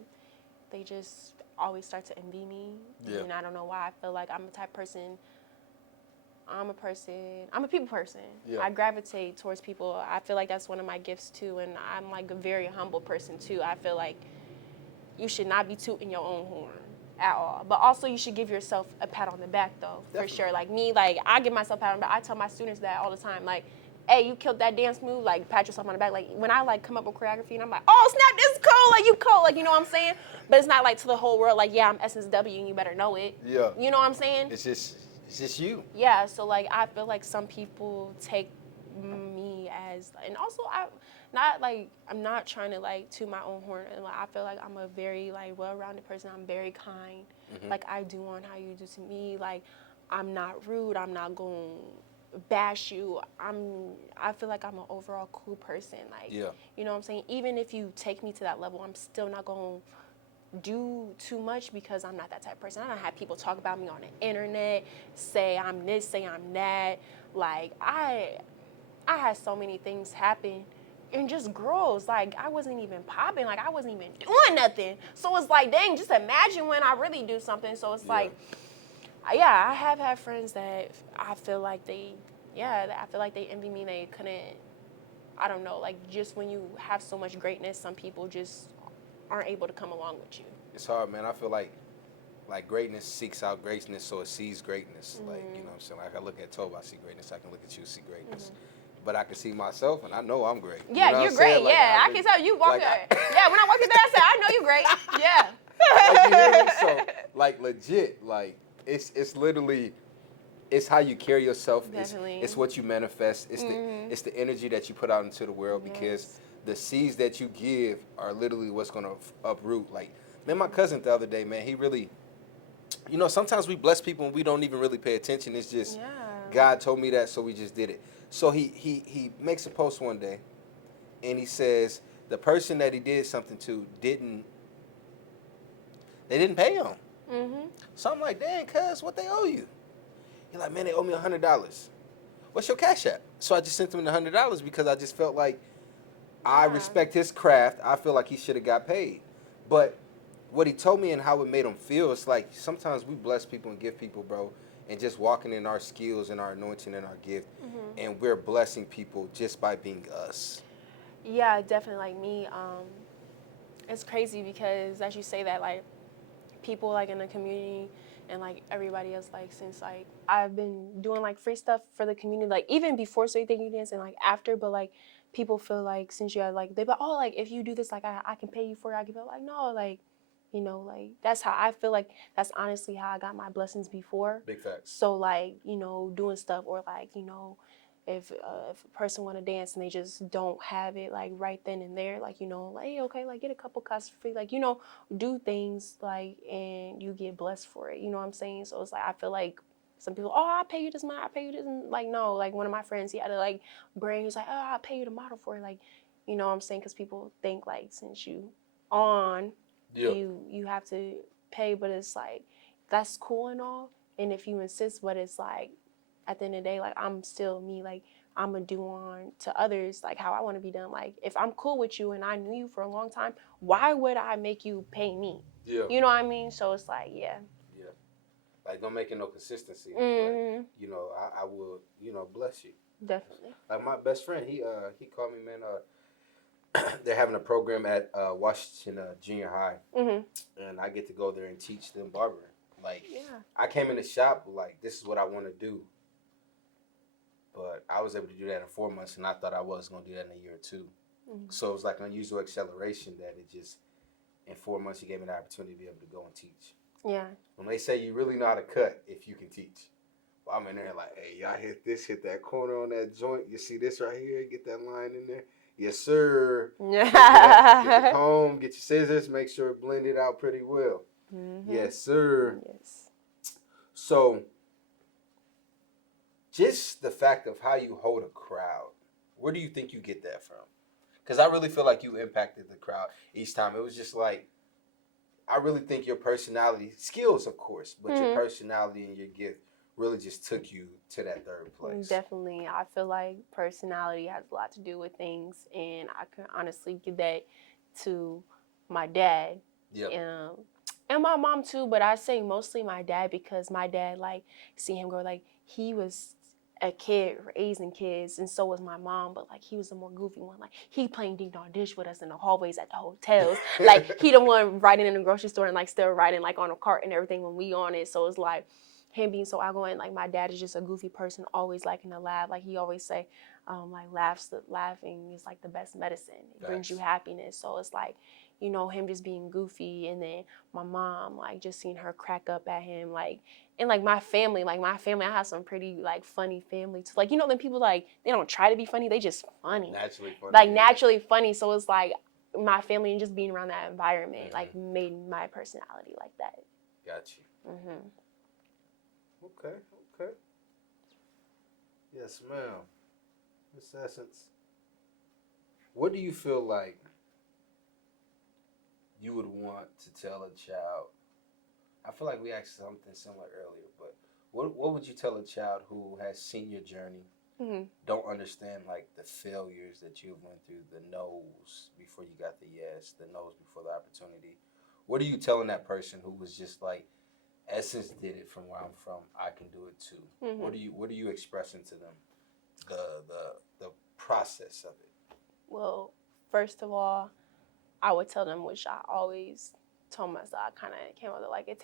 they just always start to envy me. Yeah. And I don't know why. I feel like I'm a type of person. I'm a people person. Yeah. I gravitate towards people. I feel like that's one of my gifts too, and I'm like a very humble person too. I feel like you should not be tooting your own horn at all. But also you should give yourself a pat on the back though, Definitely. for sure. Like me, like I give myself a pat on the back. I tell my students that all the time. Like, hey, you killed that dance move, like pat yourself on the back. Like when I like come up with choreography and I'm like, oh snap, this is cool, like you cool, like you know what I'm saying? But it's not like to the whole world, like, yeah, I'm SSW and you better know it. Yeah. You know what I'm saying? It's just you. Yeah, so like I feel like some people take me as, and also I'm not trying to like toot my own horn, and like I feel like I'm a very like well-rounded person. I'm very kind. Like I do on how you do to me. Like I'm not rude. I'm not going to bash you. I feel like I'm an overall cool person. Like Yeah. you know what I'm saying? Even if you take me to that level, I'm still not going to do too much because I'm not that type of person. I don't have people talk about me on the internet, say I'm this, say I'm that. Like I had so many things happen, and just girls, like I wasn't even popping, like I wasn't even doing nothing. So it's like, dang, just imagine when I really do something. So it's like, yeah, I have had friends that I feel like they envy me. They couldn't, I don't know, like just when you have so much greatness, some people just aren't able to come along with you. It's hard, man. I feel like greatness seeks out greatness, so it sees greatness. Like, you know what I'm saying? Like I look at Toba, I see greatness. I can look at you, see greatness. But I can see myself, and I know I'm great. Yeah, you know you're what I'm great. saying? Like, Yeah, I can tell you walk like, there. Yeah, when I walked in there, I said, I know you're great. Yeah. Like, you hear me? So, like, legit, like, it's literally, it's how you carry yourself. Definitely. It's what you manifest. It's the energy that you put out into the world, because the seeds that you give are literally what's gonna uproot. Like, man, my cousin the other day, man, he really, you know, sometimes we bless people and we don't even really pay attention. It's just God told me that, so we just did it. So he makes a post one day, and he says the person that he did something to didn't pay him. So I'm like, dang, cuz, what they owe you? He's like, man, they owe me $100. What's your Cash App? So I just sent him the $100 because I just felt like I respect his craft. I feel like he should have got paid. But what he told me and how it made him feel, it's like sometimes we bless people and give people, bro, and just walking in our skills and our anointing and our gift, and we're blessing people just by being us. Yeah, definitely. Like me, it's crazy because as you say that, like people like in the community and like everybody else, like since like I've been doing like free stuff for the community, like even before So You Think You Dance and like after, but like people feel like since you have like they be like, oh, like if you do this, like I can pay you for it. I can be like, no, like, you know, like that's how I feel. Like that's honestly how I got my blessings before. Big facts. So like, you know, doing stuff, or like, you know, if a person want to dance and they just don't have it like right then and there, like, you know, like, hey, okay, like get a couple cuts for free, like, you know, do things like, and you get blessed for it, you know what I'm saying? So it's like I feel like some people, oh, I'll pay you this much, I'll pay you this, and like, no, like one of my friends, he had to like bring, he's like, oh, I'll pay you to model for it, like, you know what I'm saying? Because people think like since you on, you have to pay, but it's like that's cool and all, and if you insist, but it's like at the end of the day, like I'm still me, like I'm gonna do on to others like how I want to be done. Like if I'm cool with you and I knew you for a long time, why would I make you pay me? Yeah. You know what I mean? So it's like, yeah. Yeah. Like don't make it no consistency. But, you know, I will, you know, bless you. Definitely. Like my best friend, he called me, man. They're having a program at Washington Junior High, and I get to go there and teach them barbering. Like, I came in the shop like, this is what I want to do, but I was able to do that in 4 months, and I thought I was going to do that in a year or two. So it was like unusual acceleration that it just, in 4 months, he gave me the opportunity to be able to go and teach. Yeah. When they say you really know how to cut if you can teach. Well, I'm in there like, hey, y'all hit this, hit that corner on that joint. You see this right here? Get that line in there. Yes, sir. Get the comb, get your scissors, make sure it blended out pretty well. Yes, sir. Yes. So, just the fact of how you hold a crowd, where do you think you get that from? Because I really feel like you impacted the crowd each time. It was just like, I really think your personality, skills of course, but your personality and your gift really just took you to that third place. Definitely. I feel like personality has a lot to do with things, and I can honestly give that to my dad. Yep. And my mom too, but I say mostly my dad because my dad, like, see him grow, like, he was a kid raising kids, and so was my mom, but like he was the more goofy one. Like he playing ding dong dish with us in the hallways at the hotels. Like he the one riding in the grocery store and like still riding like on a cart and everything when we on it. So it's like him being so outgoing. Like my dad is just a goofy person, always liking to laugh. Like he always say, like laughing is like the best medicine. It brings you happiness. So it's like, you know, him just being goofy, and then my mom, like just seeing her crack up at him, like, and like my family, I have some pretty like funny family too. Like, you know, then people like they don't try to be funny, they just funny. Naturally funny. Like naturally funny. So it's like my family and just being around that environment like made my personality like that. Got you. Okay. Yes, ma'am. Miss Essence, what do you feel like you would want to tell a child? I feel like we asked something similar earlier, but what would you tell a child who has seen your journey, don't understand like the failures that you went through, the no's before you got the yes, the no's before the opportunity? What are you telling that person who was just like, Essence did it from where I'm from, I can do it too? What are you expressing to them? The process of it. Well, first of all, I would tell them, which I always told myself, I kind of came up with it, like it's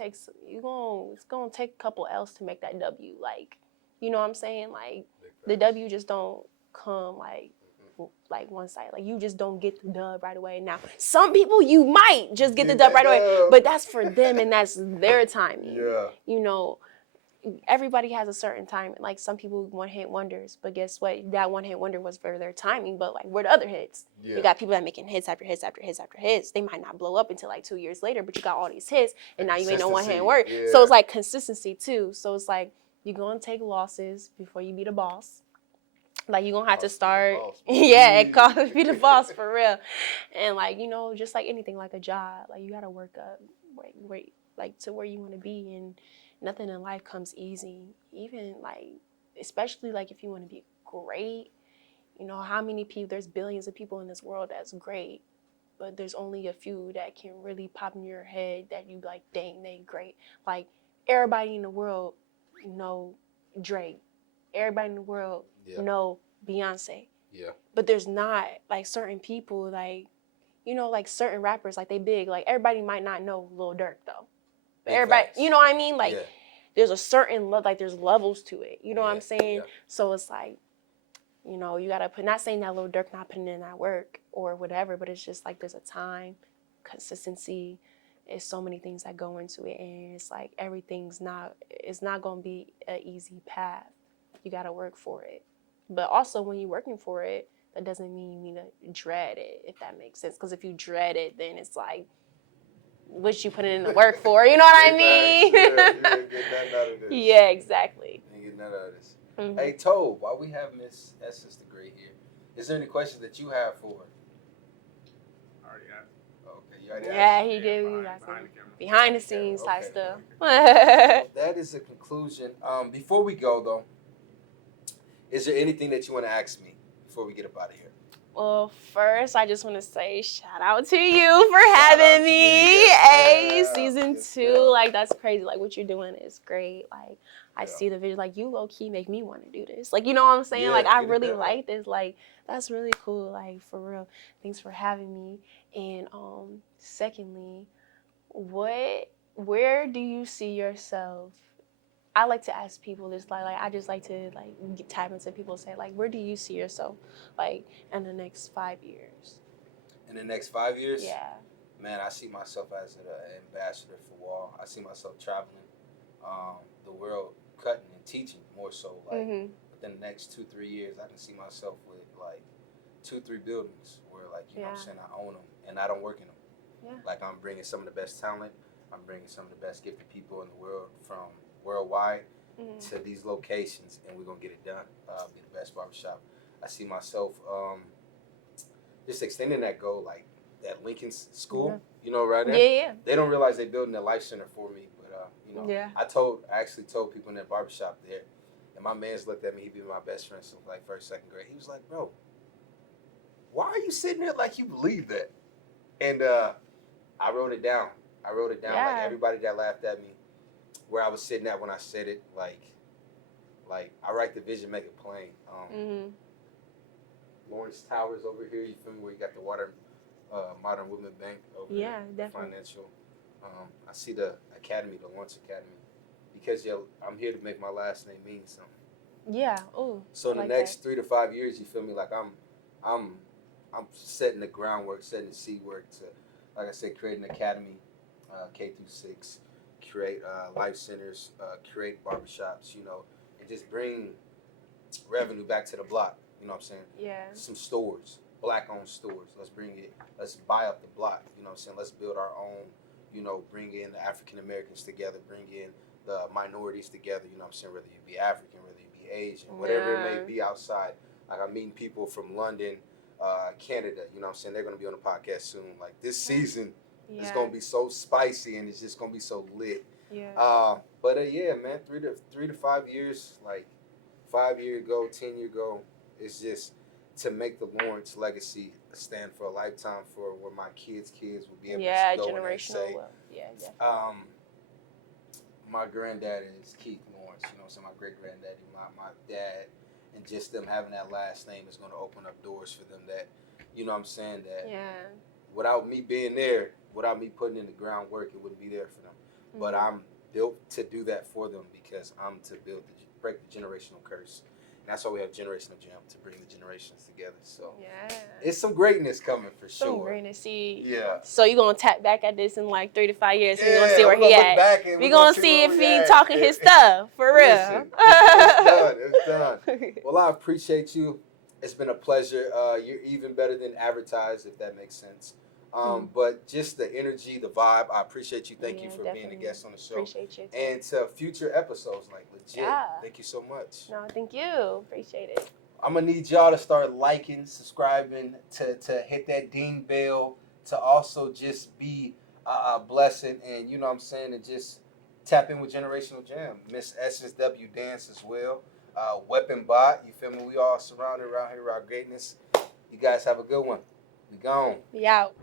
gonna take a couple L's to make that W. Like, you know what I'm saying? Like the W just don't come like one side. Like you just don't get the dub right away. Now, some people you might just get the dub right away, but that's for them and that's their timing. Yeah. You know, everybody has a certain time. Like some people one-hit wonders, but guess what? That one-hit wonder was for their timing, but like where the other hits? Yeah. You got people that making hits after hits after hits after hits. They might not blow up until like 2 years later, but you got all these hits and now you ain't no one-hit work. Yeah. So it's like consistency too. So it's like you're gonna take losses before you be the boss. Like you're gonna have to start, be the boss for real. And like, you know, just like anything, like a job, like you gotta work up, like to where you want to be, and nothing in life comes easy. Even like, especially like if you want to be great, you know, how many people, there's billions of people in this world that's great, but there's only a few that can really pop in your head that you like, dang, they great. Like everybody in the world know Drake. Everybody in the world know Beyonce. Yeah. But there's not like certain people, like, you know, like certain rappers, like they big. Like everybody might not know Lil Durk though. But everybody, you know what I mean? Like there's a certain like there's levels to it. You know what I'm saying? Yeah. So it's like, you know, you gotta put, not saying that Lil Durk not putting in that work or whatever, but it's just like there's a time, consistency. There's so many things that go into it, and it's like it's not gonna be an easy path. You gotta work for it. But also when you're working for it, that doesn't mean you need to dread it, if that makes sense. Because if you dread it, then it's like, what you putting in the work for? You know what I mean? You ain't getting nothing out of this. Yeah, exactly. You ain't getting nothing out of this. Hey, Tobe, while we have Miss Essence the Great here, is there any questions that you have for her? I already asked. Okay, you already asked? Yeah, he did. Behind the scenes type stuff. Well, that is the conclusion. Before we go, though, is there anything that you want to ask me before we get up out of here? Well, first, I just want to say shout out to you for having me. Hey, season 2, like that's crazy. Like what you're doing is great. Like I see the video. Like you low key make me want to do this. Like you know what I'm saying? Like I really like this. Like that's really cool. Like for real. Thanks for having me. And secondly, where do you see yourself? I like to ask people this, like I just like to tap into people and say, like, where do you see yourself, like, in the next 5 years? In the next 5 years? Yeah. Man, I see myself as an ambassador for WAL. I see myself traveling the world, cutting and teaching more so. Like within the next 2-3 years, I can see myself with like 2-3 buildings where, like, you know what I'm saying, I own them and I don't work in them. Yeah. Like I'm bringing some of the best talent. I'm bringing some of the best gifted people in the world from worldwide to these locations, and we're gonna get it done. Be the best barbershop. I see myself just extending that goal, like that Lincoln School, Yeah. you know, right there. Yeah. They don't realize they're building a life center for me, but you know, Yeah. I actually told people in that barbershop there, and my man's looked at me. He be my best friend since like first, second grade. He was like, "Bro, why are you sitting there like you believe that?" And I wrote it down. Like Yeah. everybody that laughed at me, where I was sitting at when I said it, like I write the vision, make it plain. Mhm. Lawrence Towers over here, you feel me? Where you got the Modern Women Bank over Yeah, there, definitely. financial. I see the academy, the Lawrence Academy, because I'm here to make my last name mean something. Yeah. Oh. So in the next 3 to 5 years, you feel me? Like I'm setting the groundwork, setting the seed work to, like I said, create an academy, K through 6, create life centers, create barbershops, you know, and just bring revenue back to the block. You know what I'm saying? Yeah. Some stores, black-owned stores. Let's bring it. Let's buy up the block. You know what I'm saying? Let's build our own. You know, bring in the African Americans together. Bring in the minorities together. You know what I'm saying? Whether you be African, whether you be Asian, whatever it may be outside. Like I'm meeting people from London, Canada. You know what I'm saying? They're gonna be on the podcast soon. Like this season is gonna be so spicy and it's just gonna be so lit. Yeah. But yeah, man, 3 to 5 years, like 5-year goal, 10-year goal. It's just to make the Lawrence legacy stand for a lifetime, for where my kids' will be able to go in and say, generational wealth. Yeah. my granddad is Keith Lawrence. You know what I'm saying? My great granddaddy, my dad, and just them having that last name is going to open up doors for them that, you know what I'm saying, that without me being there, without me putting in the groundwork, it wouldn't be there for them. Mm-hmm. But I'm built to do that for them because I'm to break the generational curse. That's why we have Generational Gem, to bring the generations together. So it's some greatness coming for sure. Some greatness. See. Yeah. So you're gonna tap back at this in like 3 to 5 years, and Yeah, you're gonna see where he at. We're gonna see if he talking his stuff for real. Listen, it's done. Well, I appreciate you. It's been a pleasure. You're even better than advertised, if that makes sense. But just the energy, the vibe, I appreciate you. Thank you for being a guest on the show. Appreciate you too. And to future episodes, like legit. Yeah. Thank you so much. No, thank you. Appreciate it. I'm gonna need y'all to start liking, subscribing, to hit that ding bell, to also just be a blessing, and you know what I'm saying, and just tap in with Generational Jam. Miss SSW Dance as well. Weapon Bot, you feel me? We all surrounded around here, our greatness. You guys have a good one. We gone. Be out.